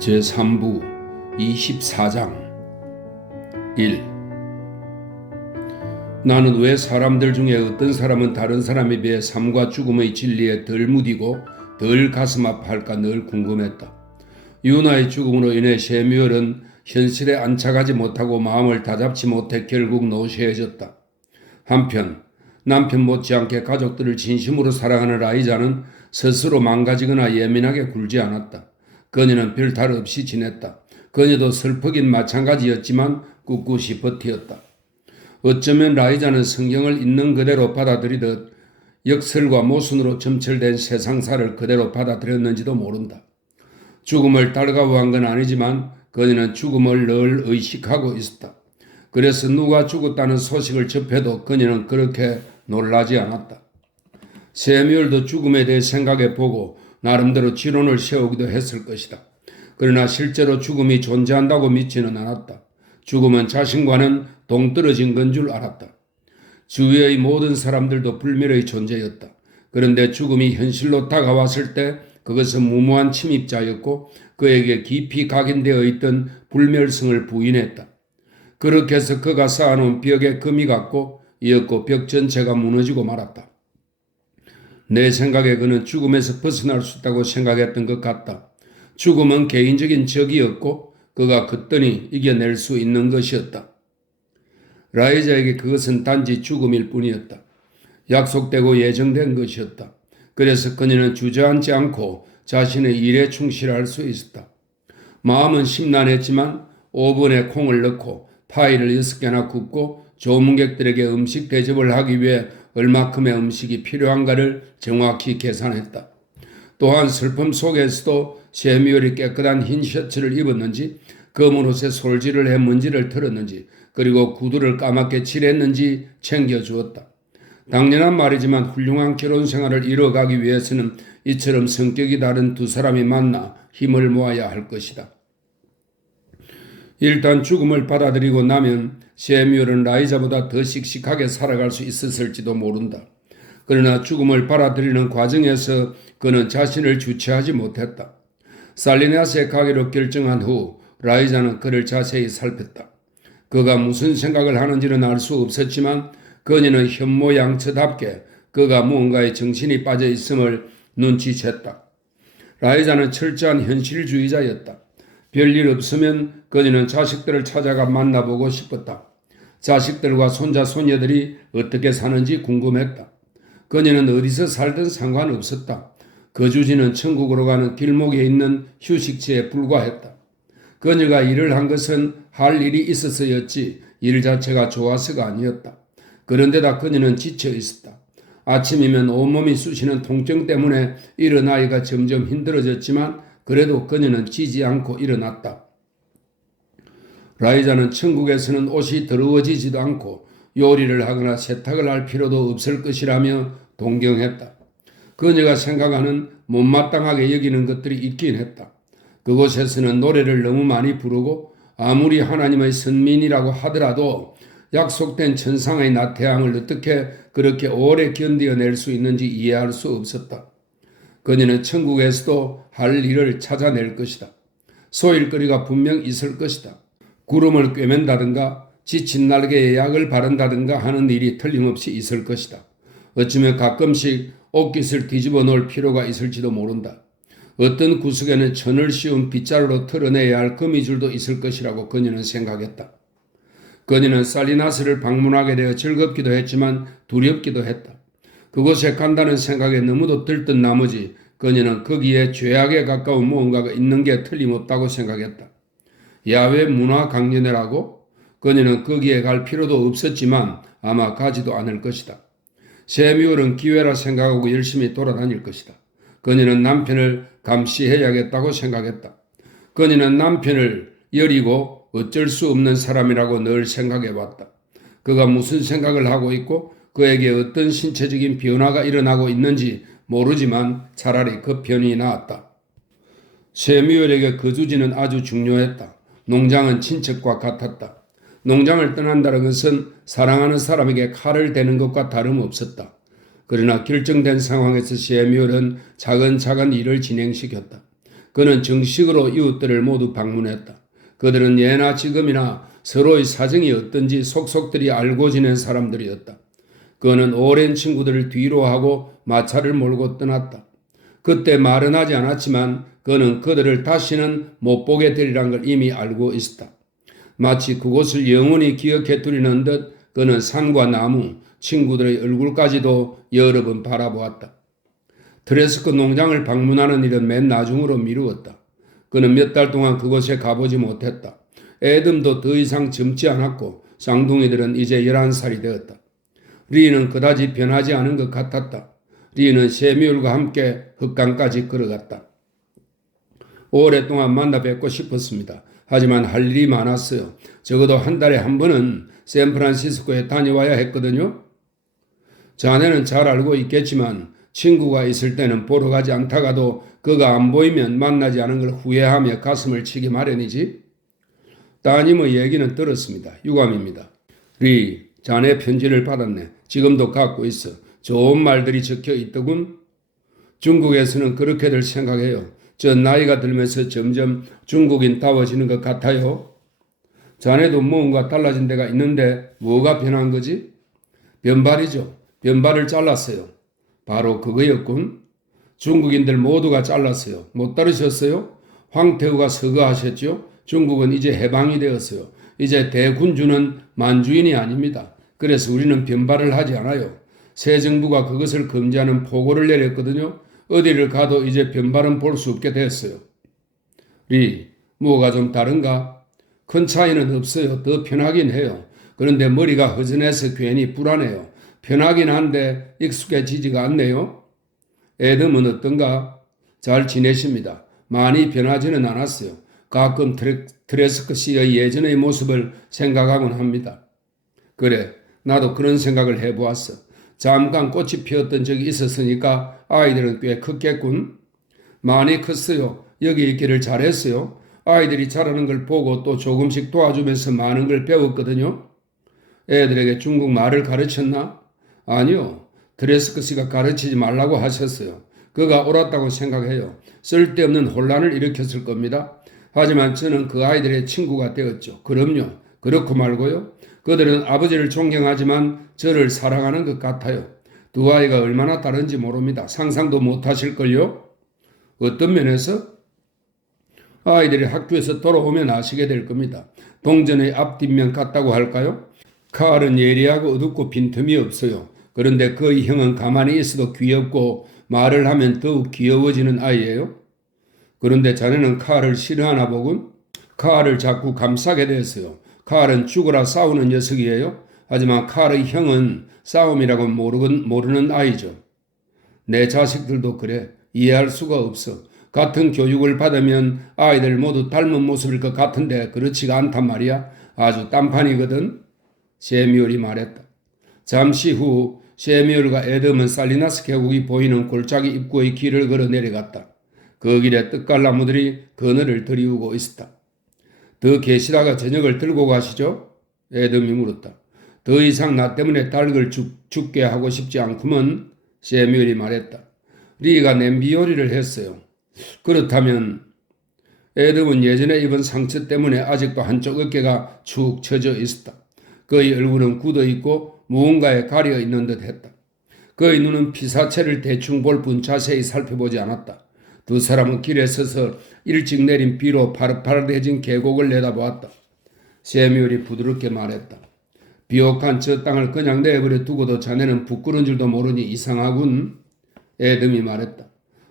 제3부 24장 1. 나는 왜 사람들 중에 어떤 사람은 다른 사람에 비해 삶과 죽음의 진리에 덜 무디고 덜 가슴 아파할까 늘 궁금했다. 유나의 죽음으로 인해 셰뮤얼은 현실에 안착하지 못하고 마음을 다잡지 못해 결국 노쇠해졌다. 한편 남편 못지않게 가족들을 진심으로 사랑하는 라이자는 스스로 망가지거나 예민하게 굴지 않았다. 그녀는 별탈 없이 지냈다. 그녀도 슬프긴 마찬가지였지만 꿋꿋이 버티었다. 어쩌면 라이자는 성경을 있는 그대로 받아들이듯 역설과 모순으로 점철된 세상사를 그대로 받아들였는지도 모른다. 죽음을 달가워한 건 아니지만 그녀는 죽음을 늘 의식하고 있었다. 그래서 누가 죽었다는 소식을 접해도 그녀는 그렇게 놀라지 않았다. 세뮤얼도 죽음에 대해 생각해보고 나름대로 지론을 세우기도 했을 것이다. 그러나 실제로 죽음이 존재한다고 믿지는 않았다. 죽음은 자신과는 동떨어진 건 줄 알았다. 주위의 모든 사람들도 불멸의 존재였다. 그런데 죽음이 현실로 다가왔을 때 그것은 무모한 침입자였고 그에게 깊이 각인되어 있던 불멸성을 부인했다. 그렇게 해서 그가 쌓아놓은 벽에 금이 갔고 이었고 벽 전체가 무너지고 말았다. 내 생각에 그는 죽음에서 벗어날 수 있다고 생각했던 것 같다. 죽음은 개인적인 적이었고 그가 굳건히 이겨낼 수 있는 것이었다. 라이자에게 그것은 단지 죽음일 뿐이었다. 약속되고 예정된 것이었다. 그래서 그녀는 주저앉지 않고 자신의 일에 충실할 수 있었다. 마음은 심란했지만 오븐에 콩을 넣고 파이를 6개나 굽고 조문객들에게 음식 대접을 하기 위해 얼마큼의 음식이 필요한가를 정확히 계산했다. 또한 슬픔 속에서도 셰뮤얼이 깨끗한 흰 셔츠를 입었는지 검은 옷에 솔질을 해 먼지를 털었는지 그리고 구두를 까맣게 칠했는지 챙겨주었다. 당연한 말이지만 훌륭한 결혼 생활을 이뤄가기 위해서는 이처럼 성격이 다른 두 사람이 만나 힘을 모아야 할 것이다. 일단 죽음을 받아들이고 나면 셰뮤얼은 라이자보다 더 씩씩하게 살아갈 수 있었을지도 모른다. 그러나 죽음을 받아들이는 과정에서 그는 자신을 주체하지 못했다. 살리나스에 가기로 결정한 후 라이자는 그를 자세히 살폈다. 그가 무슨 생각을 하는지는 알 수 없었지만 그녀는 현모양처답게 그가 무언가에 정신이 빠져 있음을 눈치챘다. 라이자는 철저한 현실주의자였다. 별일 없으면 그녀는 자식들을 찾아가 만나보고 싶었다. 자식들과 손자 손녀들이 어떻게 사는지 궁금했다. 그녀는 어디서 살든 상관없었다. 거주지는 천국으로 가는 길목에 있는 휴식지에 불과했다. 그녀가 일을 한 것은 할 일이 있어서였지 일 자체가 좋아서가 아니었다. 그런데다 그녀는 지쳐 있었다. 아침이면 온몸이 쑤시는 통증 때문에 일어나기가 점점 힘들어졌지만 그래도 그녀는 지지 않고 일어났다. 라이자는 천국에서는 옷이 더러워지지도 않고 요리를 하거나 세탁을 할 필요도 없을 것이라며 동경했다. 그녀가 생각하는 못마땅하게 여기는 것들이 있긴 했다. 그곳에서는 노래를 너무 많이 부르고 아무리 하나님의 선민이라고 하더라도 약속된 천상의 낮 태양을 어떻게 그렇게 오래 견디어낼 수 있는지 이해할 수 없었다. 그녀는 천국에서도 할 일을 찾아낼 것이다. 소일거리가 분명 있을 것이다. 구름을 꿰맨다든가 지친 날개에 약을 바른다든가 하는 일이 틀림없이 있을 것이다. 어쩌면 가끔씩 옷깃을 뒤집어 놓을 필요가 있을지도 모른다. 어떤 구석에는 천을 씌운 빗자루로 털어내야 할 거미줄도 있을 것이라고 그녀는 생각했다. 그녀는 살리나스를 방문하게 되어 즐겁기도 했지만 두렵기도 했다. 그곳에 간다는 생각에 너무도 들뜬 나머지 그녀는 거기에 죄악에 가까운 무언가가 있는 게 틀림없다고 생각했다. 야외 문화 강연회라고? 그녀는 거기에 갈 필요도 없었지만 아마 가지도 않을 것이다. 셰뮤얼은 기회라 생각하고 열심히 돌아다닐 것이다. 그녀는 남편을 감시해야겠다고 생각했다. 그녀는 남편을 여리고 어쩔 수 없는 사람이라고 늘 생각해봤다. 그가 무슨 생각을 하고 있고 그에게 어떤 신체적인 변화가 일어나고 있는지 모르지만 차라리 그 편이 나았다. 셰뮤얼에게 거주지는 아주 중요했다. 농장은 친척과 같았다. 농장을 떠난다는 것은 사랑하는 사람에게 칼을 대는 것과 다름없었다. 그러나 결정된 상황에서 셰뮤얼은 차근차근 일을 진행시켰다. 그는 정식으로 이웃들을 모두 방문했다. 그들은 예나 지금이나 서로의 사정이 어떤지 속속들이 알고 지낸 사람들이었다. 그는 오랜 친구들을 뒤로 하고 마차를 몰고 떠났다. 그때 말은 하지 않았지만 그는 그들을 다시는 못 보게 되리란 걸 이미 알고 있었다. 마치 그곳을 영원히 기억해 두려는 듯 그는 산과 나무, 친구들의 얼굴까지도 여러 번 바라보았다. 트레스크 농장을 방문하는 일은 맨 나중으로 미루었다. 그는 몇 달 동안 그곳에 가보지 못했다. 애덤도 더 이상 젊지 않았고 쌍둥이들은 이제 11살이 되었다. 리는 그다지 변하지 않은 것 같았다. 리는 셰뮤엘과 함께 흑강까지 걸어갔다. 오랫동안 만나 뵙고 싶었습니다. 하지만 할 일이 많았어요. 적어도 한 달에 한 번은 샌프란시스코에 다녀와야 했거든요. 자네는 잘 알고 있겠지만 친구가 있을 때는 보러 가지 않다가도 그가 안 보이면 만나지 않은 걸 후회하며 가슴을 치기 마련이지. 따님의 얘기는 들었습니다. 유감입니다. 리, 자네 편지를 받았네. 지금도 갖고 있어. 좋은 말들이 적혀 있더군. 중국에서는 그렇게들 생각해요. 저 나이가 들면서 점점 중국인다워지는 것 같아요. 자네도 뭔가 달라진 데가 있는데 뭐가 변한 거지? 변발이죠. 변발을 잘랐어요. 바로 그거였군. 중국인들 모두가 잘랐어요. 못 따르셨어요? 황태우가 서거하셨죠? 중국은 이제 해방이 되었어요. 이제 대군주는 만주인이 아닙니다. 그래서 우리는 변발을 하지 않아요. 새 정부가 그것을 금지하는 포고를 내렸거든요. 어디를 가도 이제 변발은 볼 수 없게 됐어요. 리, 뭐가 좀 다른가? 큰 차이는 없어요. 더 편하긴 해요. 그런데 머리가 허전해서 괜히 불안해요. 편하긴 한데 익숙해지지가 않네요. 애덤은 어떤가? 잘 지내십니다. 많이 변하지는 않았어요. 가끔 트레스크 씨의 예전의 모습을 생각하곤 합니다. 그래, 나도 그런 생각을 해보았어. 잠깐 꽃이 피었던 적이 있었으니까 아이들은 꽤 컸겠군. 많이 컸어요. 여기 있기를 잘했어요. 아이들이 자라는 걸 보고 또 조금씩 도와주면서 많은 걸 배웠거든요. 애들에게 중국말을 가르쳤나? 아니요. 트레스크 씨가 가르치지 말라고 하셨어요. 그가 옳았다고 생각해요. 쓸데없는 혼란을 일으켰을 겁니다. 하지만 저는 그 아이들의 친구가 되었죠. 그럼요. 그렇고 말고요. 그들은 아버지를 존경하지만 저를 사랑하는 것 같아요. 두 아이가 얼마나 다른지 모릅니다. 상상도 못하실걸요? 어떤 면에서? 아이들이 학교에서 돌아오면 아시게 될 겁니다. 동전의 앞뒷면 같다고 할까요? 칼은 예리하고 어둡고 빈틈이 없어요. 그런데 그의 형은 가만히 있어도 귀엽고 말을 하면 더욱 귀여워지는 아이예요. 그런데 자네는 칼을 싫어하나 보군? 칼을 자꾸 감싸게 됐어요. 칼은 죽어라 싸우는 녀석이에요. 하지만 칼의 형은 싸움이라고 모르는 아이죠. 내 자식들도 그래. 이해할 수가 없어. 같은 교육을 받으면 아이들 모두 닮은 모습일 것 같은데 그렇지가 않단 말이야. 아주 딴판이거든. 셰뮤얼이 말했다. 잠시 후 셰뮤얼과 애덤은 살리나스 계곡이 보이는 골짜기 입구의 길을 걸어 내려갔다. 그 길에 떡갈나무들이 그늘을 드리우고 있었다. 더 계시다가 저녁을 들고 가시죠? 애덤이 물었다. 더 이상 나 때문에 닭을 죽게 하고 싶지 않구먼. 셰뮤얼이 말했다. 리가 냄비 요리를 했어요. 그렇다면 애덤은 예전에 입은 상처 때문에 아직도 한쪽 어깨가 축 처져 있었다. 그의 얼굴은 굳어 있고 무언가에 가려 있는 듯 했다. 그의 눈은 피사체를 대충 볼 뿐 자세히 살펴보지 않았다. 두 사람은 길에 서서 일찍 내린 비로 파릇파릇해진 계곡을 내다보았다. 셰뮤얼이 부드럽게 말했다. 비옥한 저 땅을 그냥 내버려 두고도 자네는 부끄러운 줄도 모르니 이상하군. 애덤이 말했다.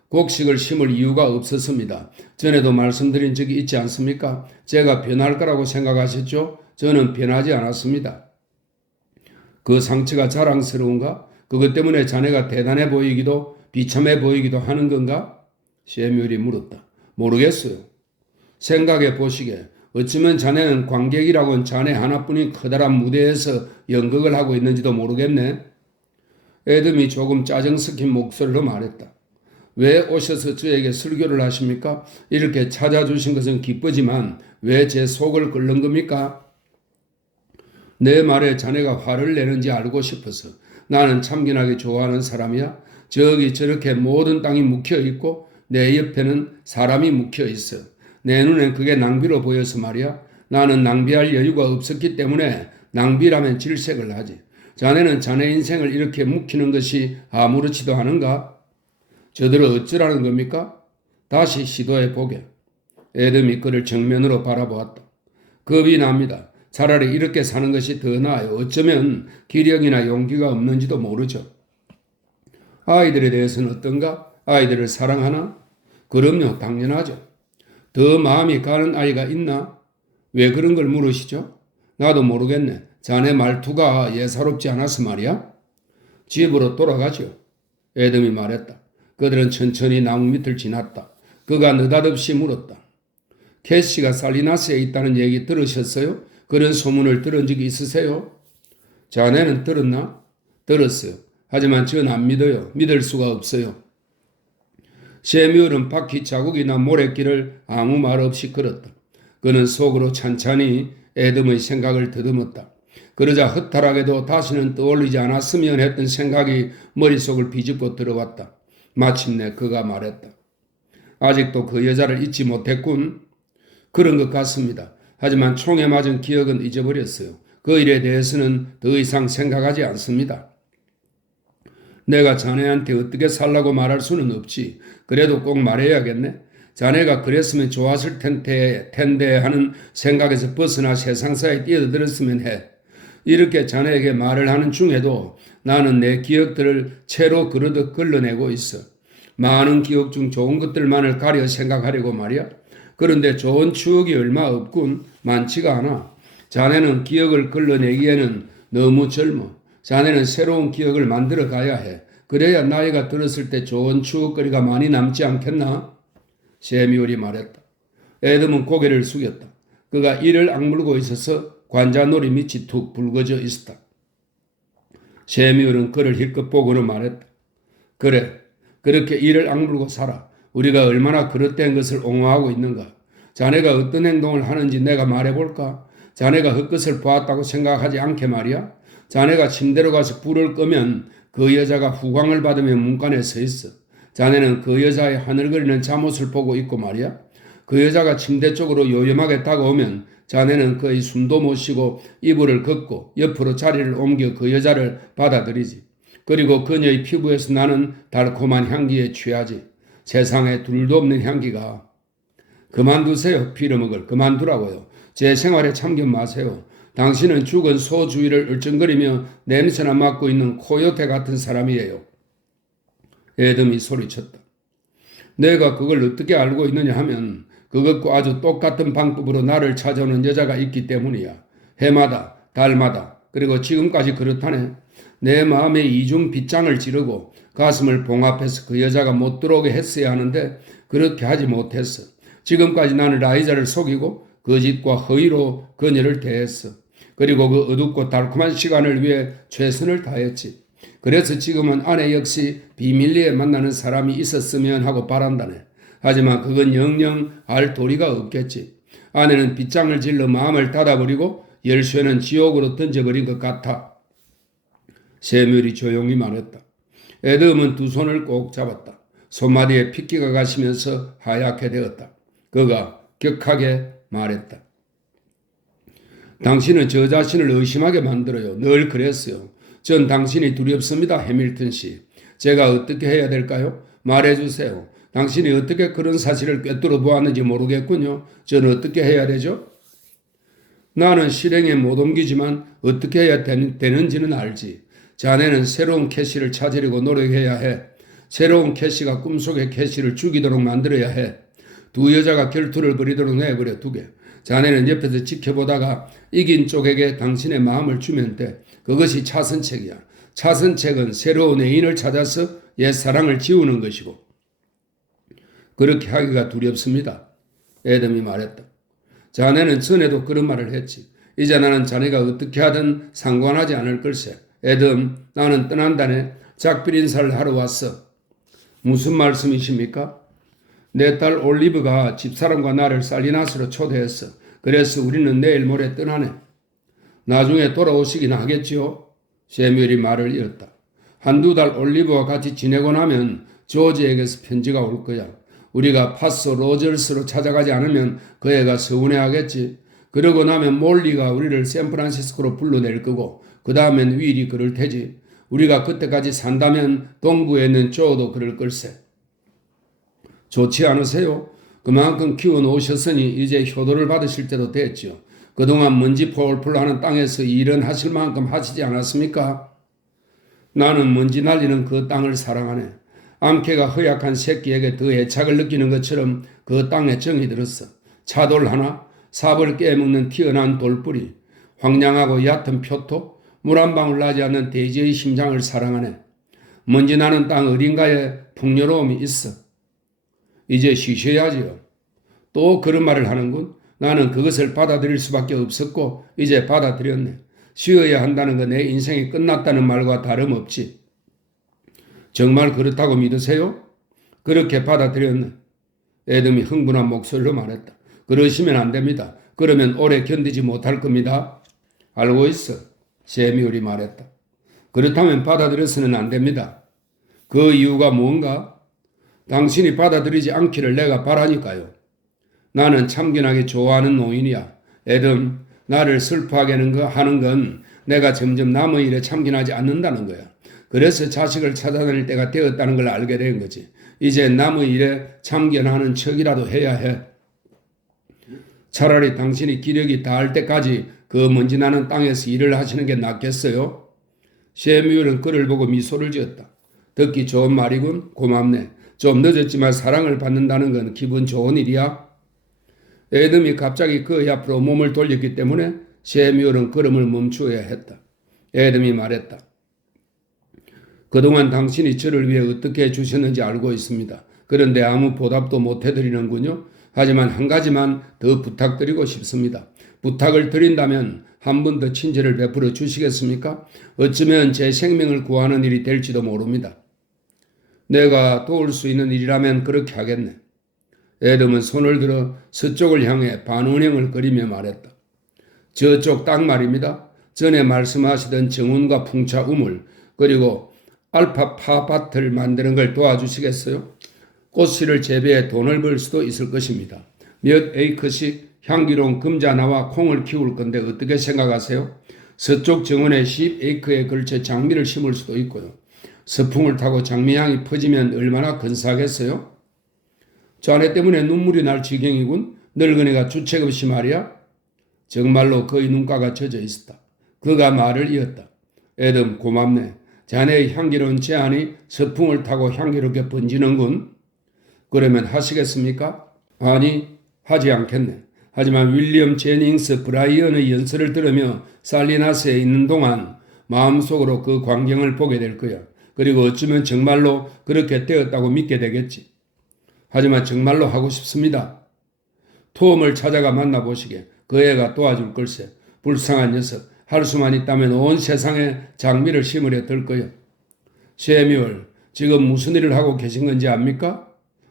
곡식을 심을 이유가 없었습니다. 전에도 말씀드린 적이 있지 않습니까? 제가 변할 거라고 생각하셨죠? 저는 변하지 않았습니다. 그 상처가 자랑스러운가? 그것 때문에 자네가 대단해 보이기도 비참해 보이기도 하는 건가? 셰뮤얼이 물었다. 모르겠어요. 생각해 보시게. 어쩌면 자네는 관객이라고는 자네 하나뿐인 커다란 무대에서 연극을 하고 있는지도 모르겠네. 애덤이 조금 짜증 섞인 목소리로 말했다. 왜 오셔서 저에게 설교를 하십니까? 이렇게 찾아주신 것은 기쁘지만 왜 제 속을 끓는 겁니까? 내 말에 자네가 화를 내는지 알고 싶어서. 나는 참견하기 좋아하는 사람이야. 저기 저렇게 모든 땅이 묵혀있고 내 옆에는 사람이 묵혀 있어. 내 눈엔 그게 낭비로 보여서 말이야. 나는 낭비할 여유가 없었기 때문에 낭비라면 질색을 하지. 자네는 자네 인생을 이렇게 묵히는 것이 아무렇지도 않은가? 저들은 어쩌라는 겁니까? 다시 시도해 보게. 에덤이 그를 정면으로 바라보았다. 겁이 납니다. 차라리 이렇게 사는 것이 더 나아요. 어쩌면 기력이나 용기가 없는지도 모르죠. 아이들에 대해서는 어떤가? 아이들을 사랑하나? 그럼요, 당연하죠. 더 마음이 가는 아이가 있나? 왜 그런 걸 물으시죠? 나도 모르겠네. 자네 말투가 예사롭지 않아서 말이야. 집으로 돌아가죠. 에덤이 말했다. 그들은 천천히 나무 밑을 지났다. 그가 느닷없이 물었다. 캐시가 살리나스에 있다는 얘기 들으셨어요? 그런 소문을 들은 적이 있으세요? 자네는 들었나? 들었어요. 하지만 전 안 믿어요. 믿을 수가 없어요. 셰뮤얼은 바퀴 자국이나 모래길을 아무 말 없이 걸었다. 그는 속으로 찬찬히 에덤의 생각을 더듬었다. 그러자 허탈하게도 다시는 떠올리지 않았으면 했던 생각이 머릿속을 비집고 들어왔다. 마침내 그가 말했다. 아직도 그 여자를 잊지 못했군. 그런 것 같습니다. 하지만 총에 맞은 기억은 잊어버렸어요. 그 일에 대해서는 더 이상 생각하지 않습니다. 내가 자네한테 어떻게 살라고 말할 수는 없지. 그래도 꼭 말해야겠네. 자네가 그랬으면 좋았을 텐데 하는 생각에서 벗어나 세상사에 뛰어들었으면 해. 이렇게 자네에게 말을 하는 중에도 나는 내 기억들을 채로 그러듯 걸러내고 있어. 많은 기억 중 좋은 것들만을 가려 생각하려고 말이야. 그런데 좋은 추억이 얼마 없군. 많지가 않아. 자네는 기억을 걸러내기에는 너무 젊어. 자네는 새로운 기억을 만들어 가야 해. 그래야 나이가 들었을 때 좋은 추억거리가 많이 남지 않겠나? 셰뮤얼이 말했다. 에덤은 고개를 숙였다. 그가 이를 악물고 있어서 관자놀이 밑이 툭 붉어져 있었다. 셰뮤얼은 그를 힐끗 보고는 말했다. 그래, 그렇게 이를 악물고 살아. 우리가 얼마나 그릇된 것을 옹호하고 있는가. 자네가 어떤 행동을 하는지 내가 말해볼까? 자네가 헛것을 보았다고 생각하지 않게 말이야. 자네가 침대로 가서 불을 끄면 그 여자가 후광을 받으며 문간에 서 있어. 자네는 그 여자의 하늘거리는 잠옷을 보고 있고 말이야. 그 여자가 침대 쪽으로 요염하게 다가오면 자네는 그의 숨도 못 쉬고 이불을 걷고 옆으로 자리를 옮겨 그 여자를 받아들이지. 그리고 그녀의 피부에서 나는 달콤한 향기에 취하지. 세상에 둘도 없는 향기가. 그만두세요. 빌어먹을. 그만두라고요. 제 생활에 참견 마세요. 당신은 죽은 소 주위를 얼쩡거리며 냄새나 맡고 있는 코요테 같은 사람이에요. 에덤이 소리쳤다. 내가 그걸 어떻게 알고 있느냐 하면 그것과 아주 똑같은 방법으로 나를 찾아오는 여자가 있기 때문이야. 해마다, 달마다, 그리고 지금까지 그렇다네. 내 마음에 이중 빗장을 지르고 가슴을 봉합해서 그 여자가 못 들어오게 했어야 하는데 그렇게 하지 못했어. 지금까지 나는 라이자를 속이고 거짓과 허위로 그녀를 대했어. 그리고 그 어둡고 달콤한 시간을 위해 최선을 다했지. 그래서 지금은 아내 역시 비밀리에 만나는 사람이 있었으면 하고 바란다네. 하지만 그건 영영 알 도리가 없겠지. 아내는 빗장을 질러 마음을 닫아버리고 열쇠는 지옥으로 던져버린 것 같아. 셰뮤얼이 조용히 말했다. 에덤은 두 손을 꼭 잡았다. 손마디에 핏기가 가시면서 하얗게 되었다. 그가 격하게 말했다. 당신은 저 자신을 의심하게 만들어요. 늘 그랬어요. 전 당신이 두렵습니다. 해밀턴 씨. 제가 어떻게 해야 될까요? 말해주세요. 당신이 어떻게 그런 사실을 꿰뚫어 보았는지 모르겠군요. 저는 어떻게 해야 되죠? 나는 실행에 못 옮기지만 어떻게 해야 되는지는 알지. 자네는 새로운 캐시를 찾으려고 노력해야 해. 새로운 캐시가 꿈속의 캐시를 죽이도록 만들어야 해. 두 여자가 결투를 벌이도록 내버려 두게. 자네는 옆에서 지켜보다가 이긴 쪽에게 당신의 마음을 주면 돼. 그것이 차선책이야. 차선책은 새로운 애인을 찾아서 옛사랑을 지우는 것이고. 그렇게 하기가 두렵습니다. 에덤이 말했다. 자네는 전에도 그런 말을 했지. 이제 나는 자네가 어떻게 하든 상관하지 않을 걸세. 에덤, 나는 떠난다네. 작별 인사를 하러 왔어. 무슨 말씀이십니까? 내 딸 올리브가 집사람과 나를 살리나스로 초대했어. 그래서 우리는 내일 모레 떠나네. 나중에 돌아오시긴 하겠지요? 셰뮤얼이 말을 이었다. 한두 달 올리브와 같이 지내고 나면 조지에게서 편지가 올 거야. 우리가 파소 로저스로 찾아가지 않으면 그 애가 서운해하겠지. 그러고 나면 몰리가 우리를 샌프란시스코로 불러낼 거고 그 다음엔 윌이 그럴 테지. 우리가 그때까지 산다면 동부에 있는 조도 그럴 걸세. 좋지 않으세요? 그만큼 키워놓으셨으니 이제 효도를 받으실 때도 됐죠. 그동안 먼지 폴폴 하는 땅에서 일은 하실 만큼 하시지 않았습니까? 나는 먼지 날리는 그 땅을 사랑하네. 암캐가 허약한 새끼에게 더 애착을 느끼는 것처럼 그 땅에 정이 들었어. 차돌 하나, 삽을 깨먹는 튀어나온 돌뿌리, 황량하고 얕은 표토, 물 한 방울 나지 않는 돼지의 심장을 사랑하네. 먼지 나는 땅 어딘가에 풍요로움이 있어. 이제 쉬셔야지요. 또 그런 말을 하는군. 나는 그것을 받아들일 수밖에 없었고 이제 받아들였네. 쉬어야 한다는 건 내 인생이 끝났다는 말과 다름없지. 정말 그렇다고 믿으세요? 그렇게 받아들였네. 애덤이 흥분한 목소리로 말했다. 그러시면 안 됩니다. 그러면 오래 견디지 못할 겁니다. 알고 있어. 세미울이 말했다. 그렇다면 받아들여서는 안 됩니다. 그 이유가 뭔가? 당신이 받아들이지 않기를 내가 바라니까요. 나는 참견하게 좋아하는 노인이야. 애덤, 나를 슬퍼하게 하는 건 내가 점점 남의 일에 참견하지 않는다는 거야. 그래서 자식을 찾아다닐 때가 되었다는 걸 알게 된 거지. 이제 남의 일에 참견하는 척이라도 해야 해. 차라리 당신이 기력이 닿을 때까지 그 먼지 나는 땅에서 일을 하시는 게 낫겠어요? 셰뮤얼은 그를 보고 미소를 지었다. 듣기 좋은 말이군. 고맙네. 좀 늦었지만 사랑을 받는다는 건 기분 좋은 일이야. 애덤이 갑자기 그 앞으로 몸을 돌렸기 때문에 셰뮤얼은 걸음을 멈추어야 했다. 애덤이 말했다. 그동안 당신이 저를 위해 어떻게 해주셨는지 알고 있습니다. 그런데 아무 보답도 못 해드리는군요. 하지만 한 가지만 더 부탁드리고 싶습니다. 부탁을 드린다면 한 번 더 친절을 베풀어 주시겠습니까? 어쩌면 제 생명을 구하는 일이 될지도 모릅니다. 내가 도울 수 있는 일이라면 그렇게 하겠네. 애덤은 손을 들어 서쪽을 향해 반운행을 그리며 말했다. 저쪽 땅 말입니다. 전에 말씀하시던 정운과 풍차 우물 그리고 알파파 밭을 만드는 걸 도와주시겠어요? 꽃씨를 재배해 돈을 벌 수도 있을 것입니다. 몇 에이크씩 향기로운 금자나와 콩을 키울 건데 어떻게 생각하세요? 서쪽 정원에 10에이크에 걸쳐 장미를 심을 수도 있고요. 서풍을 타고 장미향이 퍼지면 얼마나 근사하겠어요? 자네 때문에 눈물이 날 지경이군. 늙은이가 주책 없이 말이야. 정말로 그의 눈가가 젖어 있었다. 그가 말을 이었다. 애덤 고맙네. 자네의 향기로운 제안이 서풍을 타고 향기롭게 번지는군. 그러면 하시겠습니까? 아니, 하지 않겠네. 하지만 윌리엄 제닝스 브라이언의 연설을 들으며 살리나스에 있는 동안 마음속으로 그 광경을 보게 될 거야. 그리고 어쩌면 정말로 그렇게 되었다고 믿게 되겠지. 하지만 정말로 하고 싶습니다. 톰을 찾아가 만나보시게. 그 애가 도와줄 걸세. 불쌍한 녀석. 할 수만 있다면 온 세상에 장미를 심으려 들 거야. 셰뮤얼, 지금 무슨 일을 하고 계신 건지 압니까?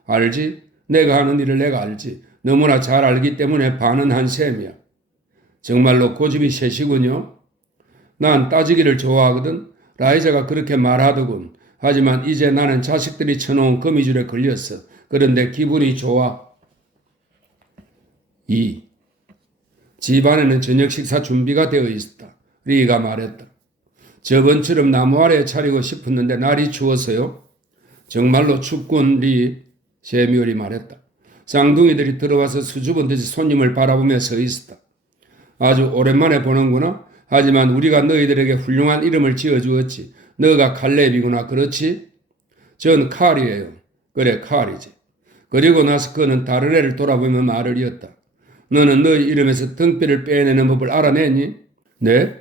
알지? 내가 하는 일을 내가 알지. 너무나 잘 알기 때문에 반은 한 셈이야. 정말로 고집이 세시군요. 난 따지기를 좋아하거든. 라이자가 그렇게 말하더군. 하지만 이제 나는 자식들이 쳐놓은 거미줄에 걸렸어. 그런데 기분이 좋아. 2. 집안에는 저녁 식사 준비가 되어 있었다. 리가 말했다. 저번처럼 나무 아래에 차리고 싶었는데 날이 추워서요. 정말로 춥군 리. 셰뮤얼이 말했다. 쌍둥이들이 들어와서 수줍은 듯이 손님을 바라보며 서 있었다. 아주 오랜만에 보는구나. 하지만 우리가 너희들에게 훌륭한 이름을 지어주었지. 너가 칼렙이구나. 그렇지? 전 칼이에요. 그래 칼이지. 그리고 나서 그는 다른 애를 돌아보며 말을 이었다. 너는 너희 이름에서 등뼈를 빼내는 법을 알아내니? 네.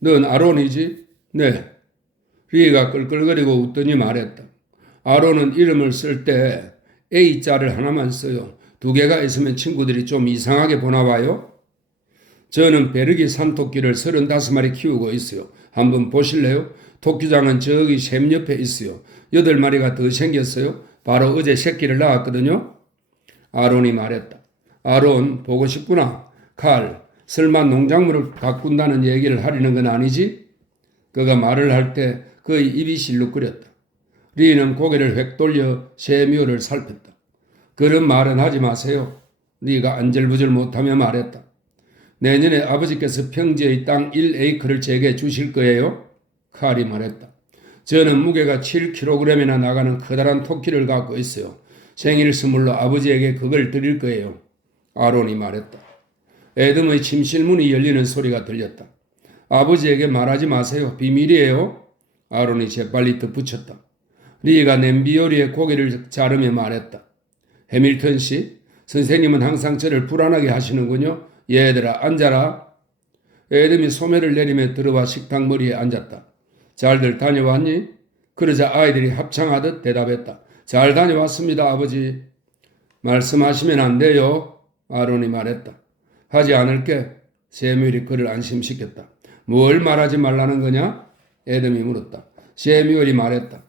넌 아론이지? 네. 리가 끌끌거리고 웃더니 말했다. 아론은 이름을 쓸 때 A자를 하나만 써요. 두 개가 있으면 친구들이 좀 이상하게 보나 봐요. 저는 베르기 산토끼를 35마리 키우고 있어요. 한번 보실래요? 토끼장은 저기 샘 옆에 있어요. 8마리가 더 생겼어요. 바로 어제 새끼를 낳았거든요. 아론이 말했다. 아론 보고 싶구나. 칼, 설마 농작물을 가꾼다는 얘기를 하려는 건 아니지? 그가 말을 할 때 그의 입이 실룩거렸다. 리는 고개를 획 돌려 셰뮤얼을 살폈다. 그런 말은 하지 마세요. 리가 안절부절 못하며 말했다. 내년에 아버지께서 평지의 땅 1에이크를 제게 주실 거예요? 칼이 말했다. 저는 무게가 7kg이나 나가는 커다란 토끼를 갖고 있어요. 생일 선물로 아버지에게 그걸 드릴 거예요. 아론이 말했다. 에돔의 침실문이 열리는 소리가 들렸다. 아버지에게 말하지 마세요. 비밀이에요. 아론이 재빨리 덧붙였다. 리가 냄비 요리에 고기를 자르며 말했다. 해밀턴 씨, 선생님은 항상 저를 불안하게 하시는군요. 얘들아, 앉아라. 에돔이 소매를 내리며 들어와 식탁 머리에 앉았다. 잘들 다녀왔니? 그러자 아이들이 합창하듯 대답했다. 잘 다녀왔습니다, 아버지. 말씀하시면 안 돼요. 아론이 말했다. 하지 않을게. 세뮤엘이 그를 안심시켰다. 뭘 말하지 말라는 거냐? 에돔이 물었다. 세뮤엘이 말했다.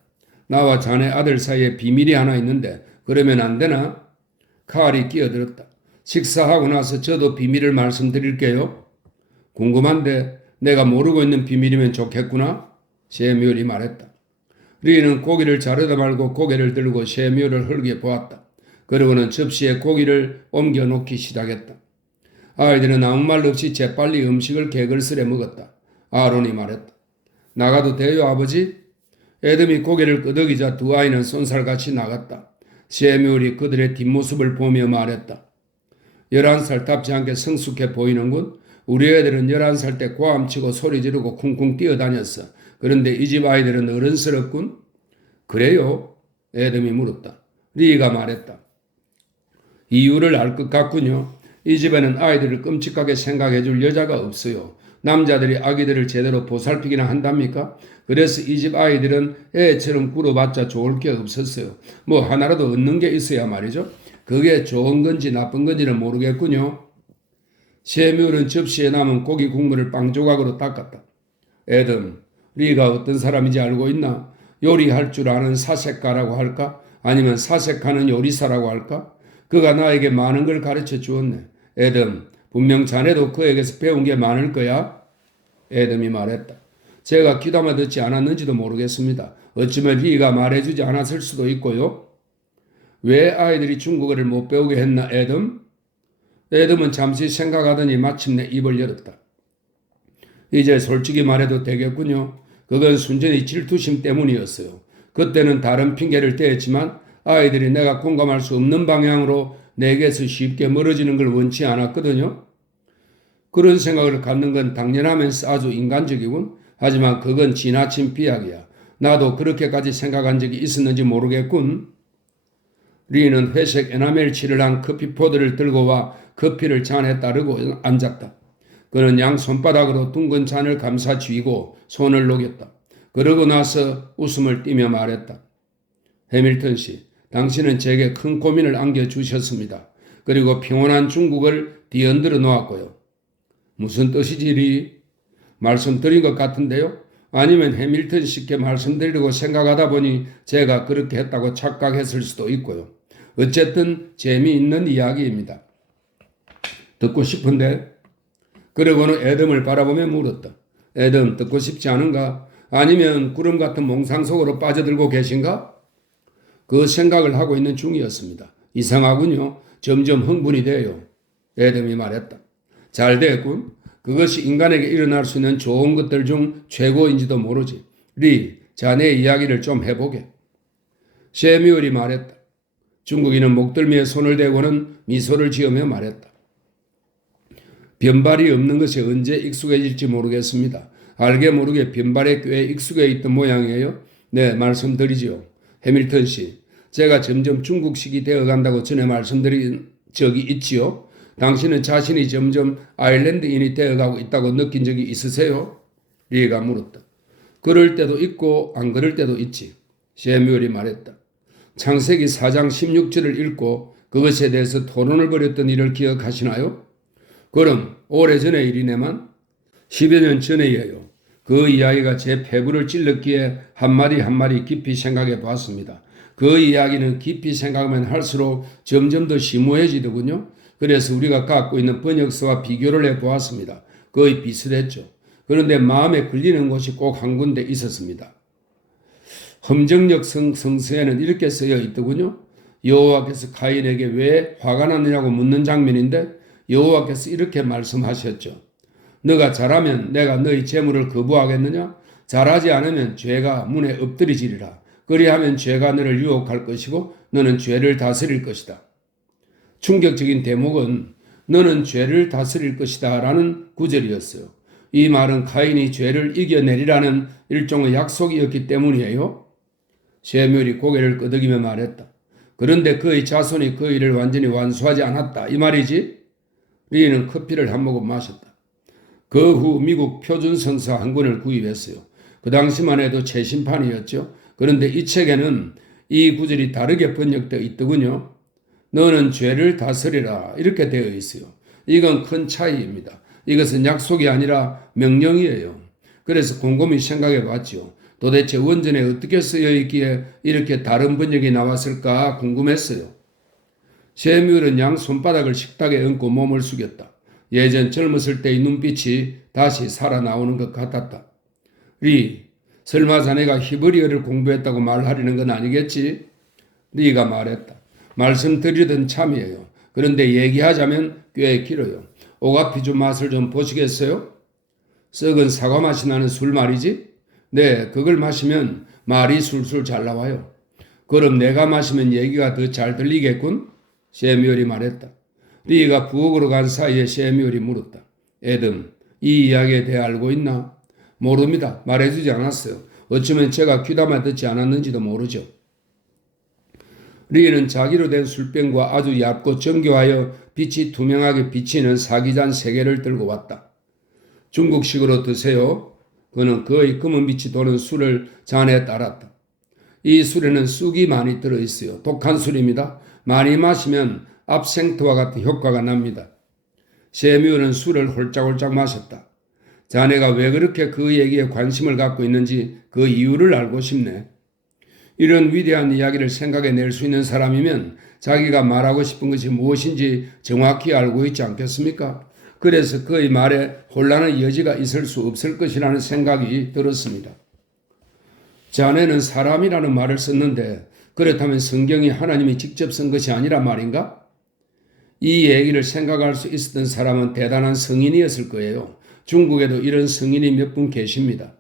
나와 자네 아들 사이에 비밀이 하나 있는데 그러면 안 되나? 칼이 끼어들었다. 식사하고 나서 저도 비밀을 말씀드릴게요. 궁금한데 내가 모르고 있는 비밀이면 좋겠구나. 세뮤엘이 말했다. 리는 고기를 자르다 말고 고개를 들고 세뮤엘을 흘게 보았다. 그러고는 접시에 고기를 옮겨 놓기 시작했다. 아이들은 아무 말 없이 재빨리 음식을 개걸스레 먹었다. 아론이 말했다. 나가도 돼요, 아버지? 에돔이 고개를 끄덕이자 두 아이는 쏜살같이 나갔다. 세뮤엘이 그들의 뒷모습을 보며 말했다. 11살답지 않게 성숙해 보이는군. 우리 애들은 11살 때 고함치고 소리 지르고 쿵쿵 뛰어다녔어. 그런데 이 집 아이들은 어른스럽군. 그래요? 에돔이 물었다. 리가 말했다. 이유를 알 것 같군요. 이 집에는 아이들을 끔찍하게 생각해 줄 여자가 없어요. 남자들이 아기들을 제대로 보살피기나 한답니까? 그래서 이 집 아이들은 애처럼 굴어봤자 좋을 게 없었어요. 뭐 하나라도 얻는 게 있어야 말이죠. 그게 좋은 건지 나쁜 건지는 모르겠군요. 세뮤엘은 접시에 남은 고기 국물을 빵 조각으로 닦았다. 에돔, 리가 어떤 사람인지 알고 있나? 요리할 줄 아는 사색가라고 할까? 아니면 사색하는 요리사라고 할까? 그가 나에게 많은 걸 가르쳐 주었네. 에돔, 분명 자네도 그에게서 배운 게 많을 거야. 에돔이 말했다. 제가 귀담아 듣지 않았는지도 모르겠습니다. 어쩌면 리가 말해주지 않았을 수도 있고요. 왜 아이들이 중국어를 못 배우게 했나, 에돔? 에돔은 잠시 생각하더니 마침내 입을 열었다. 이제 솔직히 말해도 되겠군요. 그건 순전히 질투심 때문이었어요. 그때는 다른 핑계를 대했지만 아이들이 내가 공감할 수 없는 방향으로 내게서 쉽게 멀어지는 걸 원치 않았거든요. 그런 생각을 갖는 건 당연하면서 아주 인간적이군. 하지만 그건 지나친 비약이야. 나도 그렇게까지 생각한 적이 있었는지 모르겠군. 리는 회색 에나멜 칠을 한 커피포드를 들고 와 커피를 잔에 따르고 앉았다. 그는 양 손바닥으로 둥근 잔을 감싸 쥐고 손을 녹였다. 그러고 나서 웃음을 띠며 말했다. 해밀턴 씨, 당신은 제게 큰 고민을 안겨주셨습니다. 그리고 평온한 중국을 뒤흔들어 놓았고요. 무슨 뜻이지, 리? 말씀드린 것 같은데요? 아니면 해밀턴 씨께 말씀드리려고 생각하다 보니 제가 그렇게 했다고 착각했을 수도 있고요. 어쨌든 재미있는 이야기입니다. 듣고 싶은데? 그러고는 에돔을 바라보며 물었다. 에돔, 듣고 싶지 않은가? 아니면 구름 같은 몽상 속으로 빠져들고 계신가? 그 생각을 하고 있는 중이었습니다. 이상하군요. 점점 흥분이 돼요. 에돔이 말했다. 잘 됐군. 그것이 인간에게 일어날 수 있는 좋은 것들 중 최고인지도 모르지. 리, 자네 이야기를 좀 해보게. 세뮤엘이 말했다. 중국인은 목덜미에 손을 대고는 미소를 지으며 말했다. 변발이 없는 것이 언제 익숙해질지 모르겠습니다. 알게 모르게 변발에 꽤 익숙해 있던 모양이에요. 네, 말씀드리지요. 해밀턴 씨, 제가 점점 중국식이 되어간다고 전에 말씀드린 적이 있지요. 당신은 자신이 점점 아일랜드인이 되어가고 있다고 느낀 적이 있으세요? 리가 물었다. 그럴 때도 있고 안 그럴 때도 있지. 세뮤엘이 말했다. 창세기 4장 16절을 읽고 그것에 대해서 토론을 벌였던 일을 기억하시나요? 그럼 오래전의 일이네만 10여 년 전에예요. 그 이야기가 제 폐부를 찔렀기에 한마디 한마디 깊이 생각해 보았습니다. 그 이야기는 깊이 생각하면 할수록 점점 더 심오해지더군요. 그래서 우리가 갖고 있는 번역서와 비교를 해보았습니다. 거의 비슷했죠. 그런데 마음에 걸리는 곳이 꼭 한 군데 있었습니다. 험정역 성서에는 이렇게 쓰여 있더군요. 여호와께서 가인에게 왜 화가 났느냐고 묻는 장면인데 여호와께서 이렇게 말씀하셨죠. 너가 잘하면 내가 너희 재물을 거부하겠느냐? 잘하지 않으면 죄가 문에 엎드리지리라. 그리하면 죄가 너를 유혹할 것이고 너는 죄를 다스릴 것이다. 충격적인 대목은 너는 죄를 다스릴 것이다 라는 구절이었어요. 이 말은 가인이 죄를 이겨내리라는 일종의 약속이었기 때문이에요. 셰뮤엘이 고개를 끄덕이며 말했다. 그런데 그의 자손이 그 일을 완전히 완수하지 않았다. 이 말이지? 리는 커피를 한 모금 마셨다. 그 후 미국 표준성서 한 권을 구입했어요. 그 당시만 해도 최신판이었죠. 그런데 이 책에는 이 구절이 다르게 번역되어 있더군요. 너는 죄를 다스리라 이렇게 되어 있어요. 이건 큰 차이입니다. 이것은 약속이 아니라 명령이에요. 그래서 곰곰이 생각해 봤죠. 도대체 원전에 어떻게 쓰여 있기에 이렇게 다른 번역이 나왔을까 궁금했어요. 셰뮤엘은 양 손바닥을 식탁에 얹고 몸을 숙였다. 예전 젊었을 때의 눈빛이 다시 살아나오는 것 같았다. 리, 설마 자네가 히브리어를 공부했다고 말하려는 건 아니겠지? 리가 말했다. 말씀드리던 참이에요. 그런데 얘기하자면 꽤 길어요. 오가피주 맛을 좀 보시겠어요? 썩은 사과 맛이 나는 술 말이지? 네, 그걸 마시면 말이 술술 잘 나와요. 그럼 내가 마시면 얘기가 더 잘 들리겠군? 셰뮤엘이 말했다. 리가 부엌으로 간 사이에 셰뮤엘이 물었다. 에덤, 이 이야기에 대해 알고 있나? 모릅니다. 말해주지 않았어요. 어쩌면 제가 귀담아 듣지 않았는지도 모르죠. 리는 자기로 된 술병과 아주 얇고 정교하여 빛이 투명하게 비치는 사기잔 3개를 들고 왔다. 중국식으로 드세요. 그는 거의 검은 빛이 도는 술을 잔에 따랐다. 이 술에는 쑥이 많이 들어있어요. 독한 술입니다. 많이 마시면 압생트와 같은 효과가 납니다. 셰뮤엘은 술을 홀짝홀짝 마셨다. 자네가 왜 그렇게 그 얘기에 관심을 갖고 있는지 그 이유를 알고 싶네. 이런 위대한 이야기를 생각해낼 수 있는 사람이면 자기가 말하고 싶은 것이 무엇인지 정확히 알고 있지 않겠습니까? 그래서 그의 말에 혼란의 여지가 있을 수 없을 것이라는 생각이 들었습니다. 자네는 사람이라는 말을 썼는데 그렇다면 성경이 하나님이 직접 쓴 것이 아니라 말인가? 이 얘기를 생각할 수 있었던 사람은 대단한 성인이었을 거예요. 중국에도 이런 성인이 몇 분 계십니다.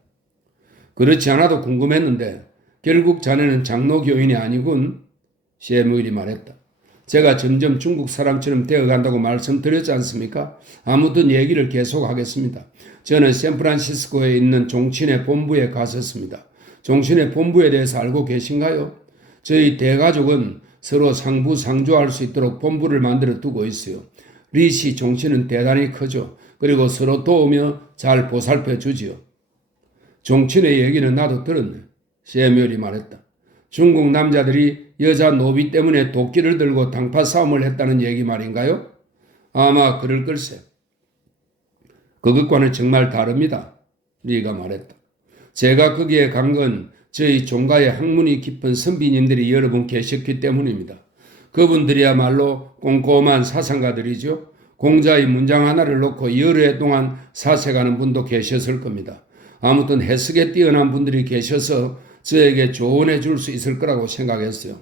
그렇지 않아도 궁금했는데 결국 자네는 장로교인이 아니군. 셰뮤엘이 말했다. 제가 점점 중국 사람처럼 되어간다고 말씀드렸지 않습니까? 아무튼 얘기를 계속하겠습니다. 저는 샌프란시스코에 있는 종친회 본부에 갔었습니다. 종친회 본부에 대해서 알고 계신가요? 저희 대가족은 서로 상부상조할 수 있도록 본부를 만들어 두고 있어요. 리씨 종친은 대단히 크죠. 그리고 서로 도우며 잘 보살펴 주지요. 종친의 얘기는 나도 들었네. 셰뮤엘이 말했다. 중국 남자들이 여자 노비 때문에 도끼를 들고 당파 싸움을 했다는 얘기 말인가요? 아마 그럴 걸세. 그것과는 정말 다릅니다. 리가 말했다. 제가 거기에 간 건 저희 종가의 학문이 깊은 선비님들이 여러 분 계셨기 때문입니다. 그분들이야말로 꼼꼼한 사상가들이죠. 공자의 문장 하나를 놓고 여러 해 동안 사색하는 분도 계셨을 겁니다. 아무튼 해석에 뛰어난 분들이 계셔서 저에게 조언해 줄 수 있을 거라고 생각했어요.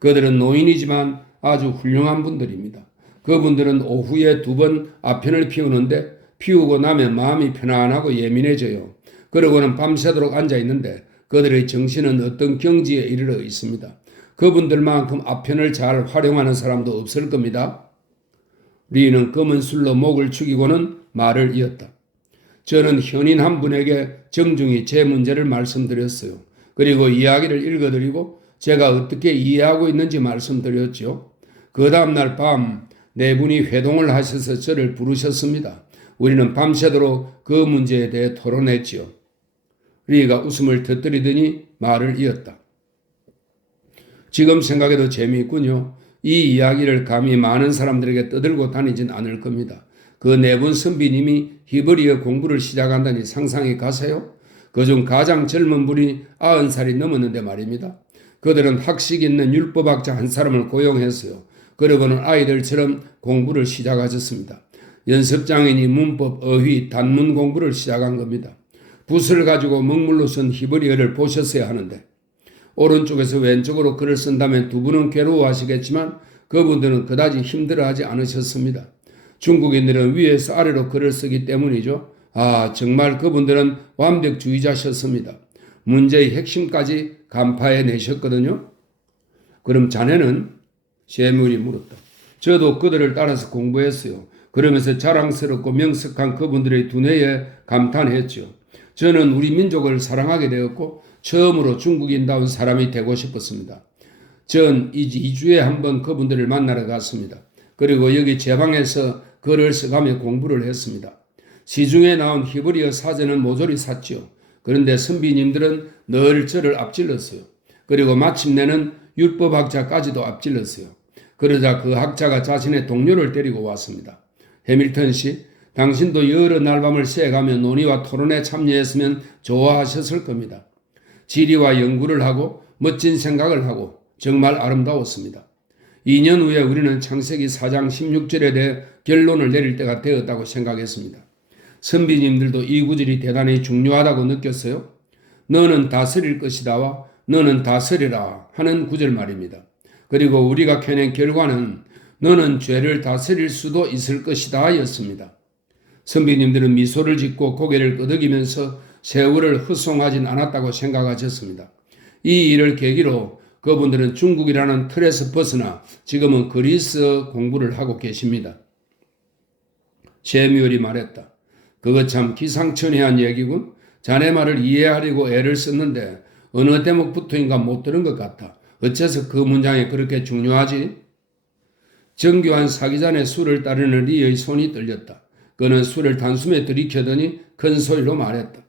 그들은 노인이지만 아주 훌륭한 분들입니다. 그분들은 오후에 2번 아편을 피우는데 피우고 나면 마음이 편안하고 예민해져요. 그러고는 밤새도록 앉아 있는데 그들의 정신은 어떤 경지에 이르러 있습니다. 그분들만큼 아편을 잘 활용하는 사람도 없을 겁니다. 리는 검은 술로 목을 축이고는 말을 이었다. 저는 현인 한 분에게 정중히 제 문제를 말씀드렸어요. 그리고 이야기를 읽어드리고 제가 어떻게 이해하고 있는지 말씀드렸죠. 그 다음날 밤 4분이 회동을 하셔서 저를 부르셨습니다. 우리는 밤새도록 그 문제에 대해 토론했지요. 리가 웃음을 터뜨리더니 말을 이었다. 지금 생각해도 재미있군요. 이 이야기를 감히 많은 사람들에게 떠들고 다니진 않을 겁니다. 그 4분 선비님이 히브리어 공부를 시작한다니 상상이 가세요? 그중 가장 젊은 분이 90살이 넘었는데 말입니다. 그들은 학식 있는 율법학자 한 사람을 고용했어요. 그러고는 아이들처럼 공부를 시작하셨습니다. 연습장인이 문법, 어휘, 단문 공부를 시작한 겁니다. 붓을 가지고 먹물로 쓴 히브리어를 보셨어야 하는데 오른쪽에서 왼쪽으로 글을 쓴다면 두 분은 괴로워하시겠지만 그분들은 그다지 힘들어하지 않으셨습니다. 중국인들은 위에서 아래로 글을 쓰기 때문이죠. 정말 그분들은 완벽주의자셨습니다. 문제의 핵심까지 간파해내셨거든요. 그럼 자네는? 셰뮤얼이 물었다. 저도 그들을 따라서 공부했어요. 그러면서 자랑스럽고 명석한 그분들의 두뇌에 감탄했죠. 저는 우리 민족을 사랑하게 되었고 처음으로 중국인다운 사람이 되고 싶었습니다. 전 2주에 한 번 그분들을 만나러 갔습니다. 그리고 여기 제 방에서 글을 써가며 공부를 했습니다. 시중에 나온 히브리어 사전은 모조리 샀죠. 그런데 선비님들은 늘 저를 앞질렀어요. 그리고 마침내는 율법학자까지도 앞질렀어요. 그러자 그 학자가 자신의 동료를 데리고 왔습니다. 해밀턴 씨, 당신도 여러 날밤을 새가며 논의와 토론에 참여했으면 좋아하셨을 겁니다. 지리와 연구를 하고 멋진 생각을 하고 정말 아름다웠습니다. 2년 후에 우리는 창세기 4장 16절에 대해 결론을 내릴 때가 되었다고 생각했습니다. 선비님들도 이 구절이 대단히 중요하다고 느꼈어요. 너는 다스릴 것이다와 너는 다스리라 하는 구절 말입니다. 그리고 우리가 켜낸 결과는 너는 죄를 다스릴 수도 있을 것이다 였습니다. 선비님들은 미소를 짓고 고개를 끄덕이면서 세월을 헛송하진 않았다고 생각하셨습니다. 이 일을 계기로 그분들은 중국이라는 틀에서 벗어나 지금은 그리스 공부를 하고 계십니다. 셰뮤얼이 말했다. 그거 참 기상천외한 얘기군. 자네 말을 이해하려고 애를 썼는데 어느 대목부터인가 못 들은 것 같아. 어째서 그 문장이 그렇게 중요하지? 정교한 사기잔의 술을 따르는 리의 손이 떨렸다. 그는 술을 단숨에 들이켜더니 큰 소리로 말했다.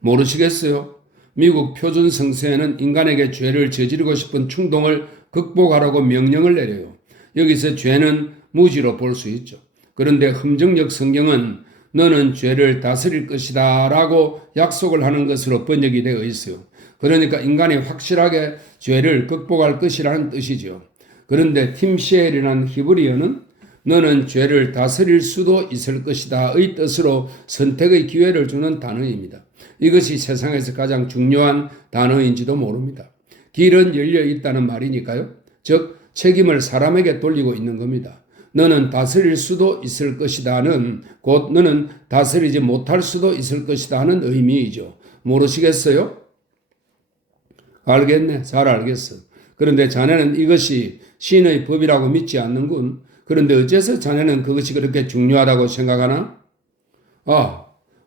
모르시겠어요? 미국 표준 성서에는 인간에게 죄를 저지르고 싶은 충동을 극복하라고 명령을 내려요. 여기서 죄는 무지로 볼 수 있죠. 그런데 흠정역 성경은 너는 죄를 다스릴 것이다 라고 약속을 하는 것으로 번역이 되어 있어요. 그러니까 인간이 확실하게 죄를 극복할 것이라는 뜻이죠. 그런데 팀시엘이라는 히브리어는 너는 죄를 다스릴 수도 있을 것이다의 뜻으로 선택의 기회를 주는 단어입니다. 이것이 세상에서 가장 중요한 단어인지도 모릅니다. 길은 열려 있다는 말이니까요. 즉 책임을 사람에게 돌리고 있는 겁니다. 너는 다스릴 수도 있을 것이다는 곧 너는 다스리지 못할 수도 있을 것이다는 의미이죠. 모르시겠어요? 알겠네. 잘 알겠어. 그런데 자네는 이것이 신의 법이라고 믿지 않는군. 그런데 어째서 자네는 그것이 그렇게 중요하다고 생각하나?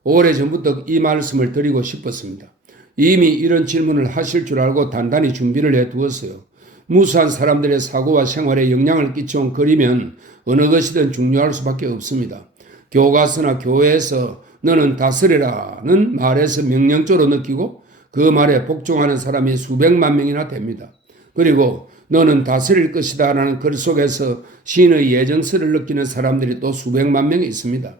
오래전부터 이 말씀을 드리고 싶었습니다. 이미 이런 질문을 하실 줄 알고 단단히 준비를 해두었어요. 무수한 사람들의 사고와 생활에 영향을 끼쳐온 글이면 어느 것이든 중요할 수밖에 없습니다. 교과서나 교회에서 너는 다스리라는 말에서 명령조로 느끼고 그 말에 복종하는 사람이 수백만 명이나 됩니다. 그리고 너는 다스릴 것이다 라는 글 속에서 신의 예정서를 느끼는 사람들이 또 수백만 명이 있습니다.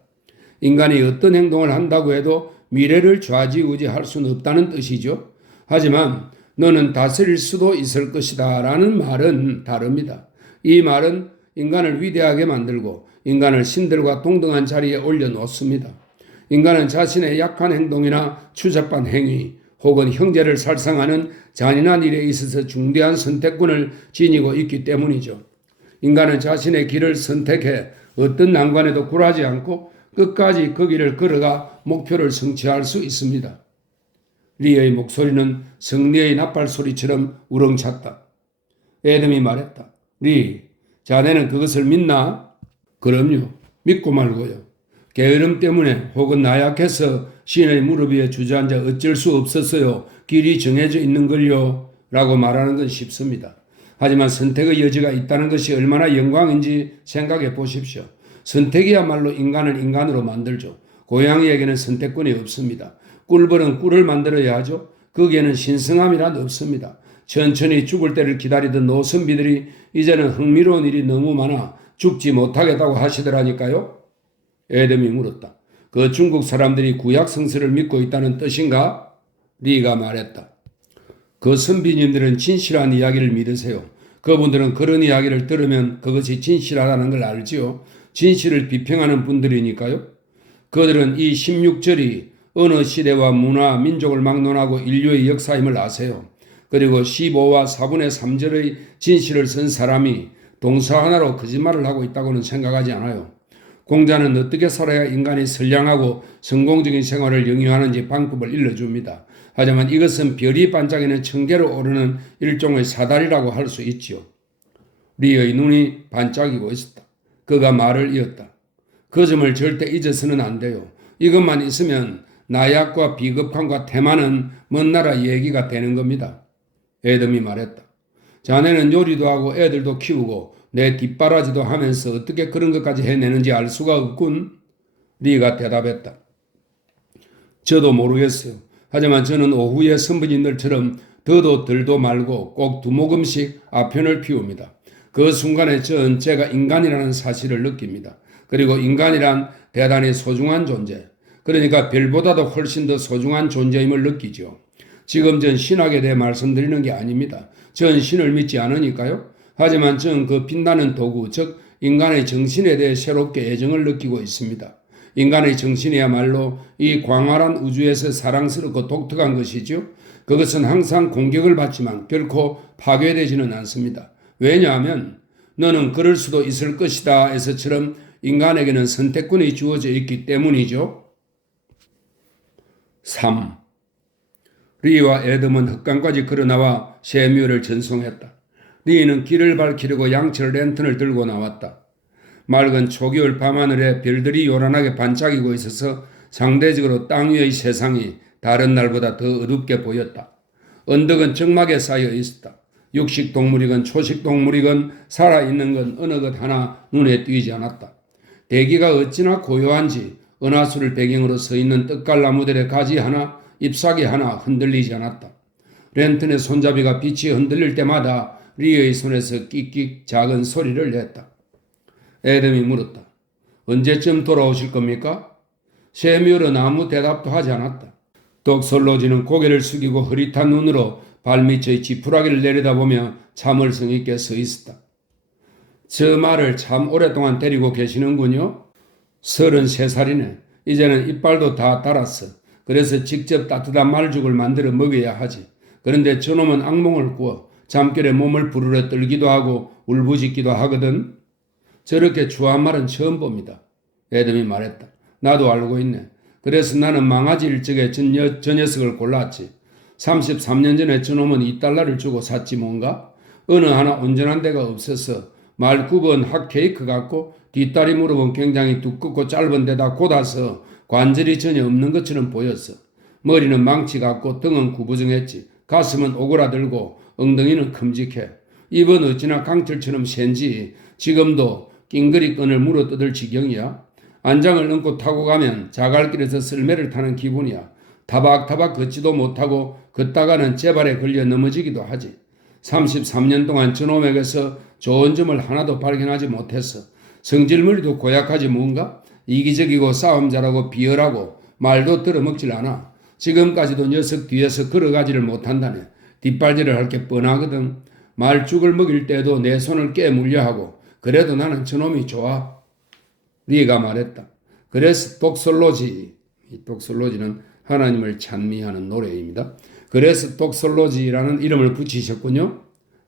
인간이 어떤 행동을 한다고 해도 미래를 좌지우지할 수는 없다는 뜻이죠. 하지만 너는 다스릴 수도 있을 것이다 라는 말은 다릅니다. 이 말은 인간을 위대하게 만들고 인간을 신들과 동등한 자리에 올려놓습니다. 인간은 자신의 약한 행동이나 추잡한 행위 혹은 형제를 살상하는 잔인한 일에 있어서 중대한 선택권을 지니고 있기 때문이죠. 인간은 자신의 길을 선택해 어떤 난관에도 굴하지 않고 끝까지 그 길을 걸어가 목표를 성취할 수 있습니다. 리의 목소리는 성리의 나팔 소리처럼 우렁찼다. 애덤이 말했다. 리, 자네는 그것을 믿나? 그럼요. 믿고 말고요. 게으름 때문에 혹은 나약해서 신의 무릎 위에 주저앉아 어쩔 수 없었어요. 길이 정해져 있는 걸요. 라고 말하는 건 쉽습니다. 하지만 선택의 여지가 있다는 것이 얼마나 영광인지 생각해 보십시오. 선택이야말로 인간을 인간으로 만들죠. 고양이에게는 선택권이 없습니다. 꿀벌은 꿀을 만들어야 하죠. 거기에는 신성함이란 없습니다. 천천히 죽을 때를 기다리던 노선비들이 이제는 흥미로운 일이 너무 많아 죽지 못하겠다고 하시더라니까요. 애덤이 물었다. 그 중국 사람들이 구약 성서를 믿고 있다는 뜻인가? 리가 말했다. 그 선비님들은 진실한 이야기를 믿으세요. 그분들은 그런 이야기를 들으면 그것이 진실하다는 걸 알지요. 진실을 비평하는 분들이니까요. 그들은 이 16절이 어느 시대와 문화, 민족을 막론하고 인류의 역사임을 아세요. 그리고 15와 4분의 3절의 진실을 쓴 사람이 동사 하나로 거짓말을 하고 있다고는 생각하지 않아요. 공자는 어떻게 살아야 인간이 선량하고 성공적인 생활을 영위하는지 방법을 일러줍니다. 하지만 이것은 별이 반짝이는 청계로 오르는 일종의 사다리라고 할 수 있지요. 리의 눈이 반짝이고 있었다. 그가 말을 이었다. 그 점을 절대 잊어서는 안 돼요. 이것만 있으면 나약과 비겁함과 태만은 먼 나라 얘기가 되는 겁니다. 에덤이 말했다. 자네는 요리도 하고 애들도 키우고 내 뒷바라지도 하면서 어떻게 그런 것까지 해내는지 알 수가 없군. 리가 대답했다. 저도 모르겠어요. 하지만 저는 오후에 선부님들처럼 더도 덜도 말고 꼭 2모금씩 아편을 피웁니다. 그 순간에 전 제가 인간이라는 사실을 느낍니다. 그리고 인간이란 대단히 소중한 존재, 그러니까 별보다도 훨씬 더 소중한 존재임을 느끼죠. 지금 전 신학에 대해 말씀드리는 게 아닙니다. 전 신을 믿지 않으니까요. 하지만 전 그 빛나는 도구, 즉 인간의 정신에 대해 새롭게 애정을 느끼고 있습니다. 인간의 정신이야말로 이 광활한 우주에서 사랑스럽고 독특한 것이죠. 그것은 항상 공격을 받지만 결코 파괴되지는 않습니다. 왜냐하면 너는 그럴 수도 있을 것이다 에서처럼 인간에게는 선택권이 주어져 있기 때문이죠. 3. 리와 에덤은 흑강까지 걸어나와 셰뮤엘을 전송했다. 리는 길을 밝히려고 양철 랜턴을 들고 나왔다. 맑은 초겨울 밤하늘에 별들이 요란하게 반짝이고 있어서 상대적으로 땅 위의 세상이 다른 날보다 더 어둡게 보였다. 언덕은 적막에 쌓여 있었다. 육식동물이건 초식동물이건 살아있는 건 어느 것 하나 눈에 띄지 않았다. 대기가 어찌나 고요한지 은하수를 배경으로 서 있는 떡갈나무들의 가지 하나, 잎사귀 하나 흔들리지 않았다. 랜턴의 손잡이가 빛이 흔들릴 때마다 리의 손에서 끽끽 작은 소리를 냈다. 에덤이 물었다. 언제쯤 돌아오실 겁니까? 셰뮤엘은 아무 대답도 하지 않았다. 독솔로지는 고개를 숙이고 흐릿한 눈으로 발밑의 지푸라기를 내려다보며 참을성 있게 서 있었다. 저 말을 참 오랫동안 데리고 계시는군요. 33살이네. 이제는 이빨도 다 달았어. 그래서 직접 따뜻한 말죽을 만들어 먹여야 하지. 그런데 저놈은 악몽을 꾸어 잠결에 몸을 부르러 떨기도 하고 울부짖기도 하거든. 저렇게 추한 말은 처음 봅니다. 에덤이 말했다. 나도 알고 있네. 그래서 나는 망아지 일적에 저 녀석을 골랐지. 33년 전에 저놈은 $2 주고 샀지 뭔가? 어느 하나 온전한 데가 없어서 말굽은 핫케이크 같고 뒷다리 무릎은 굉장히 두껍고 짧은 데다 곧아서 관절이 전혀 없는 것처럼 보였어. 머리는 망치 같고 등은 구부정했지. 가슴은 오그라들고 엉덩이는 큼직해. 입은 어찌나 강철처럼 센지 지금도 낑그리 끈을 물어뜯을 지경이야. 안장을 얹고 타고 가면 자갈길에서 썰매를 타는 기분이야. 타박타박 걷지도 못하고 걷다가는 제발에 걸려 넘어지기도 하지. 33년 동안 저놈에게서 좋은 점을 하나도 발견하지 못했어. 성질머리도 고약하지 뭔가? 이기적이고 싸움 잘하고 비열하고 말도 들어먹질 않아. 지금까지도 녀석 뒤에서 걸어가지를 못한다네. 뒷발질을 할 게 뻔하거든. 말죽을 먹일 때도 내 손을 깨물려 하고 그래도 나는 저놈이 좋아. 리가 말했다. 그래서 독솔로지, 이 독솔로지는 하나님을 찬미하는 노래입니다. 그래서 독솔로지라는 이름을 붙이셨군요.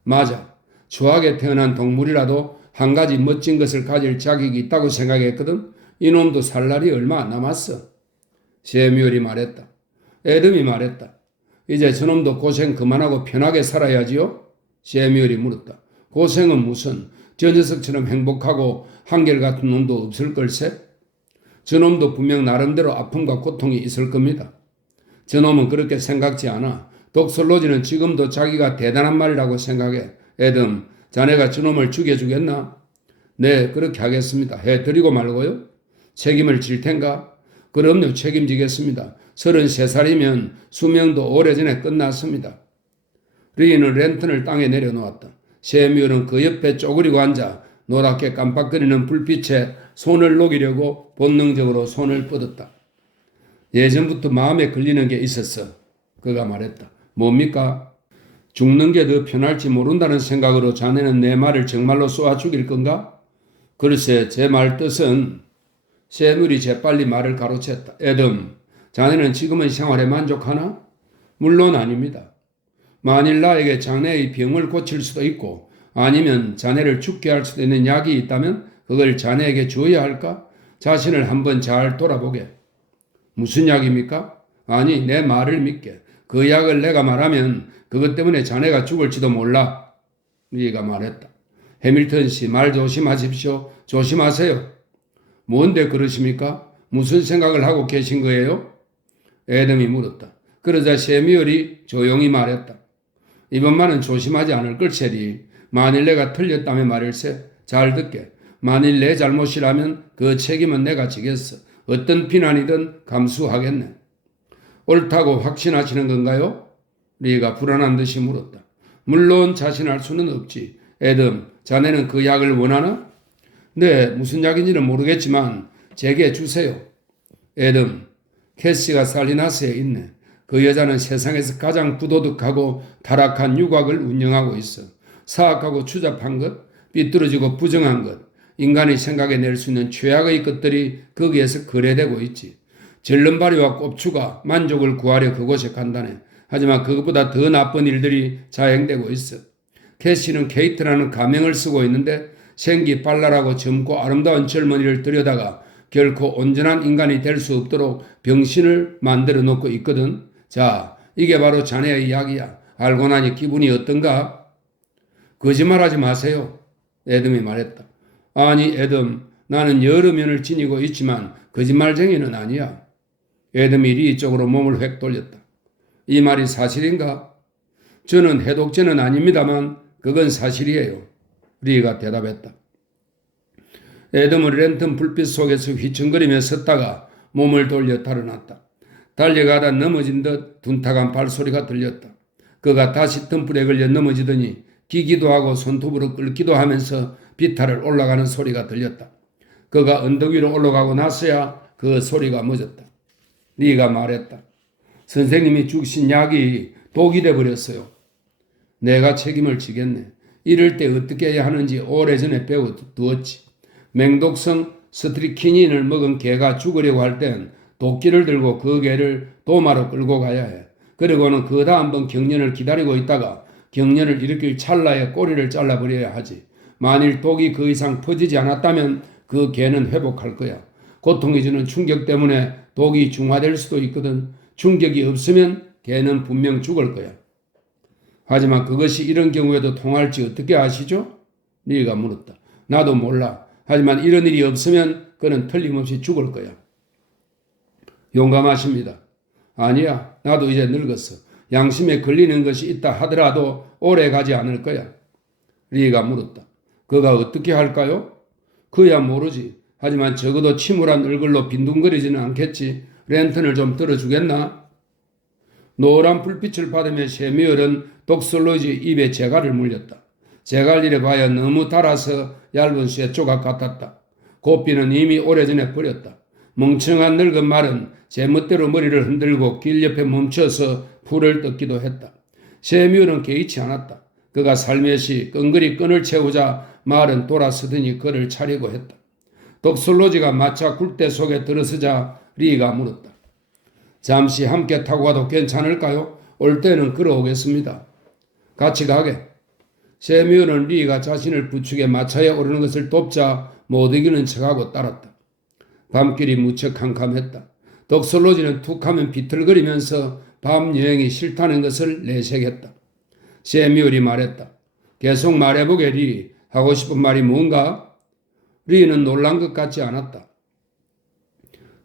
맞아. 추하게 태어난 동물이라도 한 가지 멋진 것을 가질 자격이 있다고 생각했거든. 이놈도 살 날이 얼마 안 남았어. 셰뮤엘이 말했다. 에덤이 말했다. 이제 저놈도 고생 그만하고 편하게 살아야지요? 셰뮤엘이 물었다. 고생은 무슨? 저 녀석처럼 행복하고 한결같은 놈도 없을 걸세? 저놈도 분명 나름대로 아픔과 고통이 있을 겁니다. 저놈은 그렇게 생각지 않아. 독솔로지는 지금도 자기가 대단한 말이라고 생각해. 에덤, 자네가 저놈을 죽여주겠나? 네, 그렇게 하겠습니다. 해드리고 말고요. 책임을 질 텐가? 그럼요, 책임지겠습니다. 33살이면 수명도 오래전에 끝났습니다. 리는 랜턴을 땅에 내려놓았다. 셰뮤엘은 그 옆에 쪼그리고 앉아 노랗게 깜빡거리는 불빛에 손을 녹이려고 본능적으로 손을 뻗었다. 예전부터 마음에 걸리는 게 있었어. 그가 말했다. 뭡니까? 죽는 게 더 편할지 모른다는 생각으로 자네는 내 말을 정말로 쏘아 죽일 건가? 글쎄, 제 말 뜻은 셰뮤엘이 재빨리 말을 가로챘다. 에덤, 자네는 지금의 생활에 만족하나? 물론 아닙니다. 만일 나에게 자네의 병을 고칠 수도 있고 아니면 자네를 죽게 할 수도 있는 약이 있다면 그걸 자네에게 줘야 할까? 자신을 한번 잘 돌아보게. 무슨 약입니까? 아니, 내 말을 믿게. 그 약을 내가 말하면 그것 때문에 자네가 죽을지도 몰라. 리가 말했다. 해밀턴 씨, 말 조심하십시오. 조심하세요. 뭔데 그러십니까? 무슨 생각을 하고 계신 거예요? 애덤이 물었다. 그러자 셰미얼이 조용히 말했다. 이번만은 조심하지 않을 걸세리. 만일 내가 틀렸다면 말일세. 잘 듣게. 만일 내 잘못이라면 그 책임은 내가 지겠어. 어떤 비난이든 감수하겠네. 옳다고 확신하시는 건가요? 리가 불안한 듯이 물었다. 물론 자신할 수는 없지. 애덤, 자네는 그 약을 원하나? 네, 무슨 약인지는 모르겠지만 제게 주세요. 애덤, 캐시가 살리나스에 있네. 그 여자는 세상에서 가장 부도덕하고 타락한 유곽을 운영하고 있어. 사악하고 추잡한 것, 삐뚤어지고 부정한 것, 인간이 생각해낼 수 있는 최악의 것들이 거기에서 거래되고 있지. 절름발이와 꼽추가 만족을 구하려 그곳에 간다네. 하지만 그것보다 더 나쁜 일들이 자행되고 있어. 캐시는 케이트라는 가명을 쓰고 있는데 생기 발랄하고 젊고 아름다운 젊은이를 들여다가 결코 온전한 인간이 될 수 없도록 병신을 만들어 놓고 있거든. 자, 이게 바로 자네의 이야기야. 알고 나니 기분이 어떤가? 거짓말하지 마세요. 애덤이 말했다. 아니, 애덤, 나는 여러 면을 지니고 있지만 거짓말쟁이는 아니야. 애덤이 리 쪽으로 몸을 획 돌렸다. 이 말이 사실인가? 저는 해독제는 아닙니다만 그건 사실이에요. 리가 대답했다. 애덤은 랜턴 불빛 속에서 휘청거리며 섰다가 몸을 돌려 달아났다. 달려가다 넘어진 듯 둔탁한 발소리가 들렸다. 그가 다시 덤불에 걸려 넘어지더니 기기도 하고 손톱으로 끌기도 하면서 비탈을 올라가는 소리가 들렸다. 그가 언덕 위로 올라가고 나서야 그 소리가 멎었다. 리가 말했다. 선생님이 주신 약이 독이 돼버렸어요. 내가 책임을 지겠네. 이럴 때 어떻게 해야 하는지 오래전에 배워두었지. 맹독성 스트리키닌을 먹은 개가 죽으려고 할 땐 도끼를 들고 그 개를 도마로 끌고 가야 해. 그리고는 그 다음번 경련을 기다리고 있다가 경련을 일으킬 찰나에 꼬리를 잘라버려야 하지. 만일 독이 그 이상 퍼지지 않았다면 그 개는 회복할 거야. 고통이 주는 충격 때문에 독이 중화될 수도 있거든. 충격이 없으면 개는 분명 죽을 거야. 하지만 그것이 이런 경우에도 통할지 어떻게 아시죠? 리가 물었다. 나도 몰라. 하지만 이런 일이 없으면 그는 틀림없이 죽을 거야. 용감하십니다. 아니야, 나도 이제 늙었어. 양심에 걸리는 것이 있다 하더라도 오래 가지 않을 거야. 리가 물었다. 그가 어떻게 할까요? 그야 모르지. 하지만 적어도 침울한 얼굴로 빈둥거리지는 않겠지. 랜턴을 좀 들어주겠나? 노란 불빛을 받으며 셰미얼은 독솔로지 입에 재갈을 물렸다. 재갈일에 봐야 너무 달아서 얇은 쇠조각 같았다. 고삐는 이미 오래전에 버렸다. 멍청한 늙은 말은 제멋대로 머리를 흔들고 길 옆에 멈춰서 풀을 뜯기도 했다. 셰미얼은 개의치 않았다. 그가 살며시 끈거리 끈을 채우자 말은 돌아서더니 그를 차리고 했다. 독솔로지가 마차 굴대 속에 들어서자 리가 물었다. 잠시 함께 타고 가도 괜찮을까요? 올 때는 걸어오겠습니다. 같이 가게. 셰미얼은 리가 자신을 부축해 마차에 오르는 것을 돕자 못 이기는 척하고 따랐다. 밤길이 무척 캄캄했다. 독솔로지는 툭하면 비틀거리면서 밤 여행이 싫다는 것을 내색했다. 셰미얼이 말했다. 계속 말해보게 리. 하고 싶은 말이 뭔가? 리는 놀란 것 같지 않았다.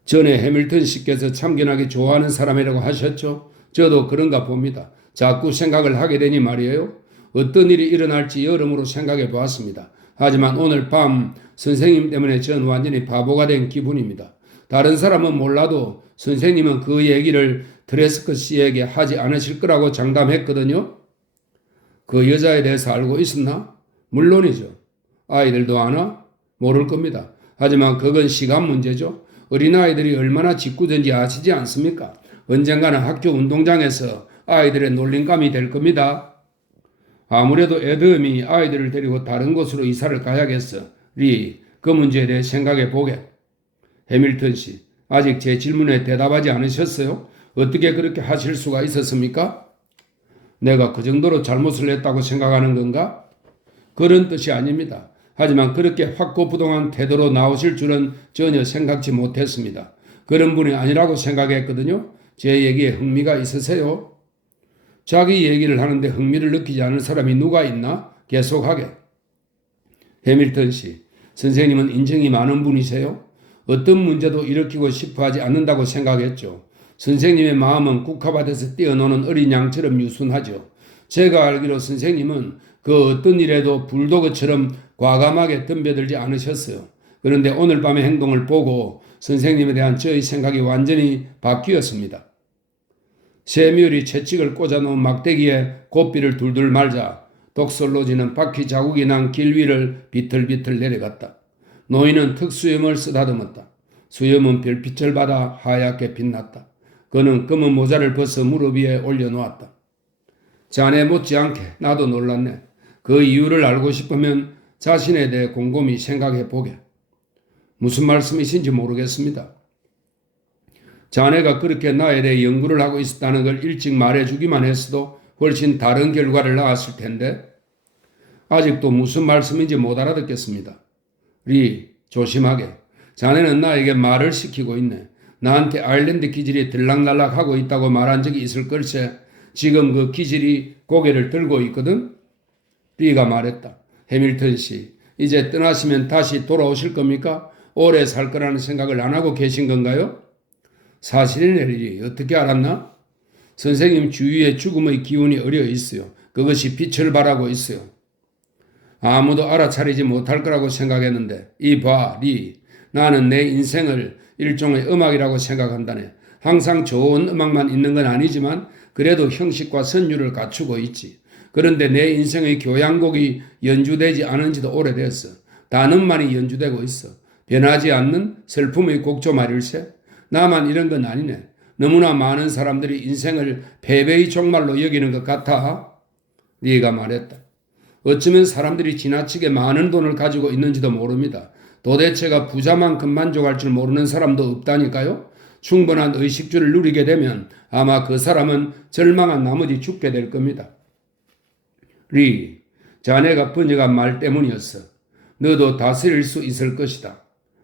전에 해밀턴 씨께서 참견하기 좋아하는 사람이라고 하셨죠? 저도 그런가 봅니다. 자꾸 생각을 하게 되니 말이에요. 어떤 일이 일어날지 여러모로 생각해 보았습니다. 하지만 오늘 밤 선생님 때문에 전 완전히 바보가 된 기분입니다. 다른 사람은 몰라도 선생님은 그 얘기를 트레스커 씨에게 하지 않으실 거라고 장담했거든요. 그 여자에 대해서 알고 있었나? 물론이죠. 아이들도 아나? 모를 겁니다. 하지만 그건 시간 문제죠. 어린아이들이 얼마나 짓궂은지 아시지 않습니까? 언젠가는 학교 운동장에서 아이들의 놀림감이 될 겁니다. 아무래도 애덤이 아이들을 데리고 다른 곳으로 이사를 가야겠어. 리, 그 문제에 대해 생각해 보게. 해밀턴 씨, 아직 제 질문에 대답하지 않으셨어요? 어떻게 그렇게 하실 수가 있었습니까? 내가 그 정도로 잘못을 했다고 생각하는 건가? 그런 뜻이 아닙니다. 하지만 그렇게 확고부동한 태도로 나오실 줄은 전혀 생각지 못했습니다. 그런 분이 아니라고 생각했거든요. 제 얘기에 흥미가 있으세요? 자기 얘기를 하는데 흥미를 느끼지 않을 사람이 누가 있나? 계속하게. 해밀턴 씨, 선생님은 인정이 많은 분이세요? 어떤 문제도 일으키고 싶어 하지 않는다고 생각했죠. 선생님의 마음은 국화밭에서 뛰어노는 어린 양처럼 유순하죠. 제가 알기로 선생님은 그 어떤 일에도 불도그처럼 과감하게 덤벼들지 않으셨어요. 그런데 오늘 밤의 행동을 보고 선생님에 대한 저의 생각이 완전히 바뀌었습니다. 샘유얼이 채찍을 꽂아놓은 막대기에 고삐를 둘둘 말자 독솔로지는 바퀴 자국이 난 길 위를 비틀비틀 내려갔다. 노인은 특수염을 쓰다듬었다. 수염은 별빛을 받아 하얗게 빛났다. 그는 검은 모자를 벗어 무릎 위에 올려놓았다. 자네 못지않게 나도 놀랐네. 그 이유를 알고 싶으면 자신에 대해 곰곰이 생각해 보게. 무슨 말씀이신지 모르겠습니다. 자네가 그렇게 나에 대해 연구를 하고 있었다는 걸 일찍 말해주기만 했어도 훨씬 다른 결과를 낳았을 텐데 아직도 무슨 말씀인지 못 알아듣겠습니다. 리, 조심하게. 자네는 나에게 말을 시키고 있네. 나한테 아일랜드 기질이 들락날락하고 있다고 말한 적이 있을 걸세. 지금 그 기질이 고개를 들고 있거든? 리가 말했다. 해밀턴 씨, 이제 떠나시면 다시 돌아오실 겁니까? 오래 살 거라는 생각을 안 하고 계신 건가요? 사실이네, 리. 어떻게 알았나? 선생님 주위에 죽음의 기운이 어려 있어요. 그것이 빛을 발하고 있어요. 아무도 알아차리지 못할 거라고 생각했는데 이봐, 리. 나는 내 인생을 일종의 음악이라고 생각한다네. 항상 좋은 음악만 있는 건 아니지만 그래도 형식과 선율을 갖추고 있지. 그런데 내 인생의 교향곡이 연주되지 않은 지도 오래됐어. 단음만이 연주되고 있어. 변하지 않는 슬픔의 곡조 말일세. 나만 이런 건 아니네. 너무나 많은 사람들이 인생을 패배의 종말로 여기는 것 같아. 리가 말했다. 어쩌면 사람들이 지나치게 많은 돈을 가지고 있는지도 모릅니다. 도대체가 부자만큼 만족할 줄 모르는 사람도 없다니까요. 충분한 의식주를 누리게 되면 아마 그 사람은 절망한 나머지 죽게 될 겁니다. 리, 자네가 번역한 말 때문이었어. 너도 다스릴 수 있을 것이다.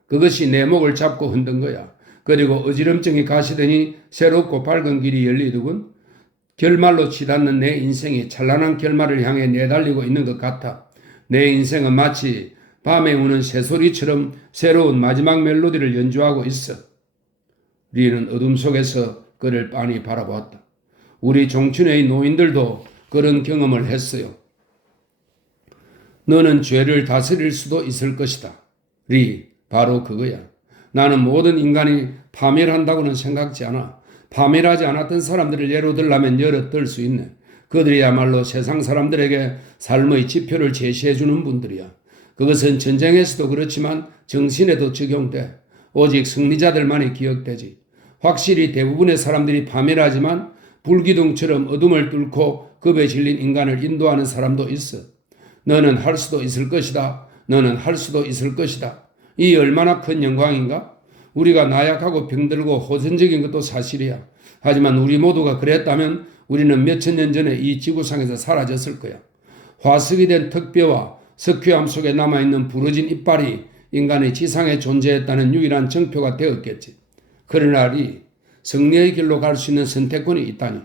그것이 내 목을 잡고 흔든 거야. 그리고 어지럼증이 가시더니 새롭고 밝은 길이 열리더군. 결말로 치닫는 내 인생이 찬란한 결말을 향해 내달리고 있는 것 같아. 내 인생은 마치 밤에 우는 새소리처럼 새로운 마지막 멜로디를 연주하고 있어. 리는 어둠 속에서 그를 빤히 바라보았다. 우리 종춘의 노인들도 그런 경험을 했어요. 너는 죄를 다스릴 수도 있을 것이다. 리, 바로 그거야. 나는 모든 인간이 파멸한다고는 생각지 않아. 파멸하지 않았던 사람들을 예로 들라면 여러 들 수 있네. 그들이야말로 세상 사람들에게 삶의 지표를 제시해 주는 분들이야. 그것은 전쟁에서도 그렇지만 정신에도 적용돼. 오직 승리자들만이 기억되지. 확실히 대부분의 사람들이 파멸하지만 불기둥처럼 어둠을 뚫고 겁에 질린 인간을 인도하는 사람도 있어. 너는 할 수도 있을 것이다. 너는 할 수도 있을 것이다. 이 얼마나 큰 영광인가? 우리가 나약하고 병들고 호전적인 것도 사실이야. 하지만 우리 모두가 그랬다면 우리는 몇천 년 전에 이 지구상에서 사라졌을 거야. 화석이 된 턱뼈와 석회암 속에 남아있는 부러진 이빨이 인간의 지상에 존재했다는 유일한 증표가 되었겠지. 그러나 이 승리의 길로 갈 수 있는 선택권이 있다니.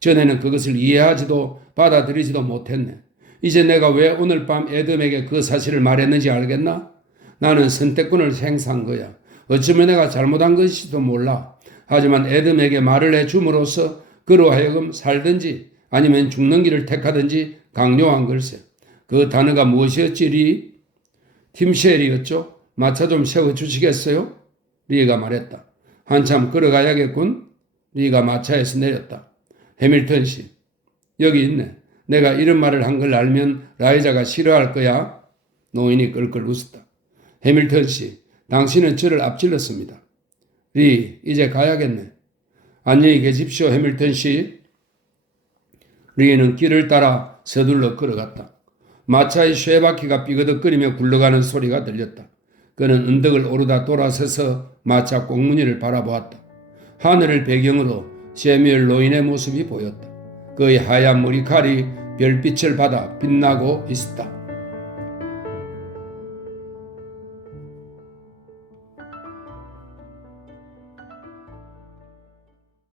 전에는 그것을 이해하지도 받아들이지도 못했네. 이제 내가 왜 오늘 밤 애덤에게 그 사실을 말했는지 알겠나? 나는 선택권을 행사한 거야. 어쩌면 내가 잘못한 것일지도 몰라. 하지만 애덤에게 말을 해줌으로써 그로 하여금 살든지 아니면 죽는 길을 택하든지 강요한 걸세. 그 단어가 무엇이었지, 리? 팀쉘이었죠? 마차 좀 세워주시겠어요? 리가 말했다. 한참 걸어가야겠군? 리가 마차에서 내렸다. 해밀턴 씨, 여기 있네. 내가 이런 말을 한 걸 알면 라이자가 싫어할 거야. 노인이 끌끌 웃었다. 해밀턴 씨, 당신은 저를 앞질렀습니다. 리, 이제 가야겠네. 안녕히 계십시오, 해밀턴 씨. 리는 길을 따라 서둘러 걸어갔다. 마차의 쇠바퀴가 삐그덕거리며 굴러가는 소리가 들렸다. 그는 언덕을 오르다 돌아서서 마차 꽁무니를 바라보았다. 하늘을 배경으로 샘유얼 노인의 모습이 보였다. 그의 하얀 머리칼이 별빛을 받아 빛나고 있었다.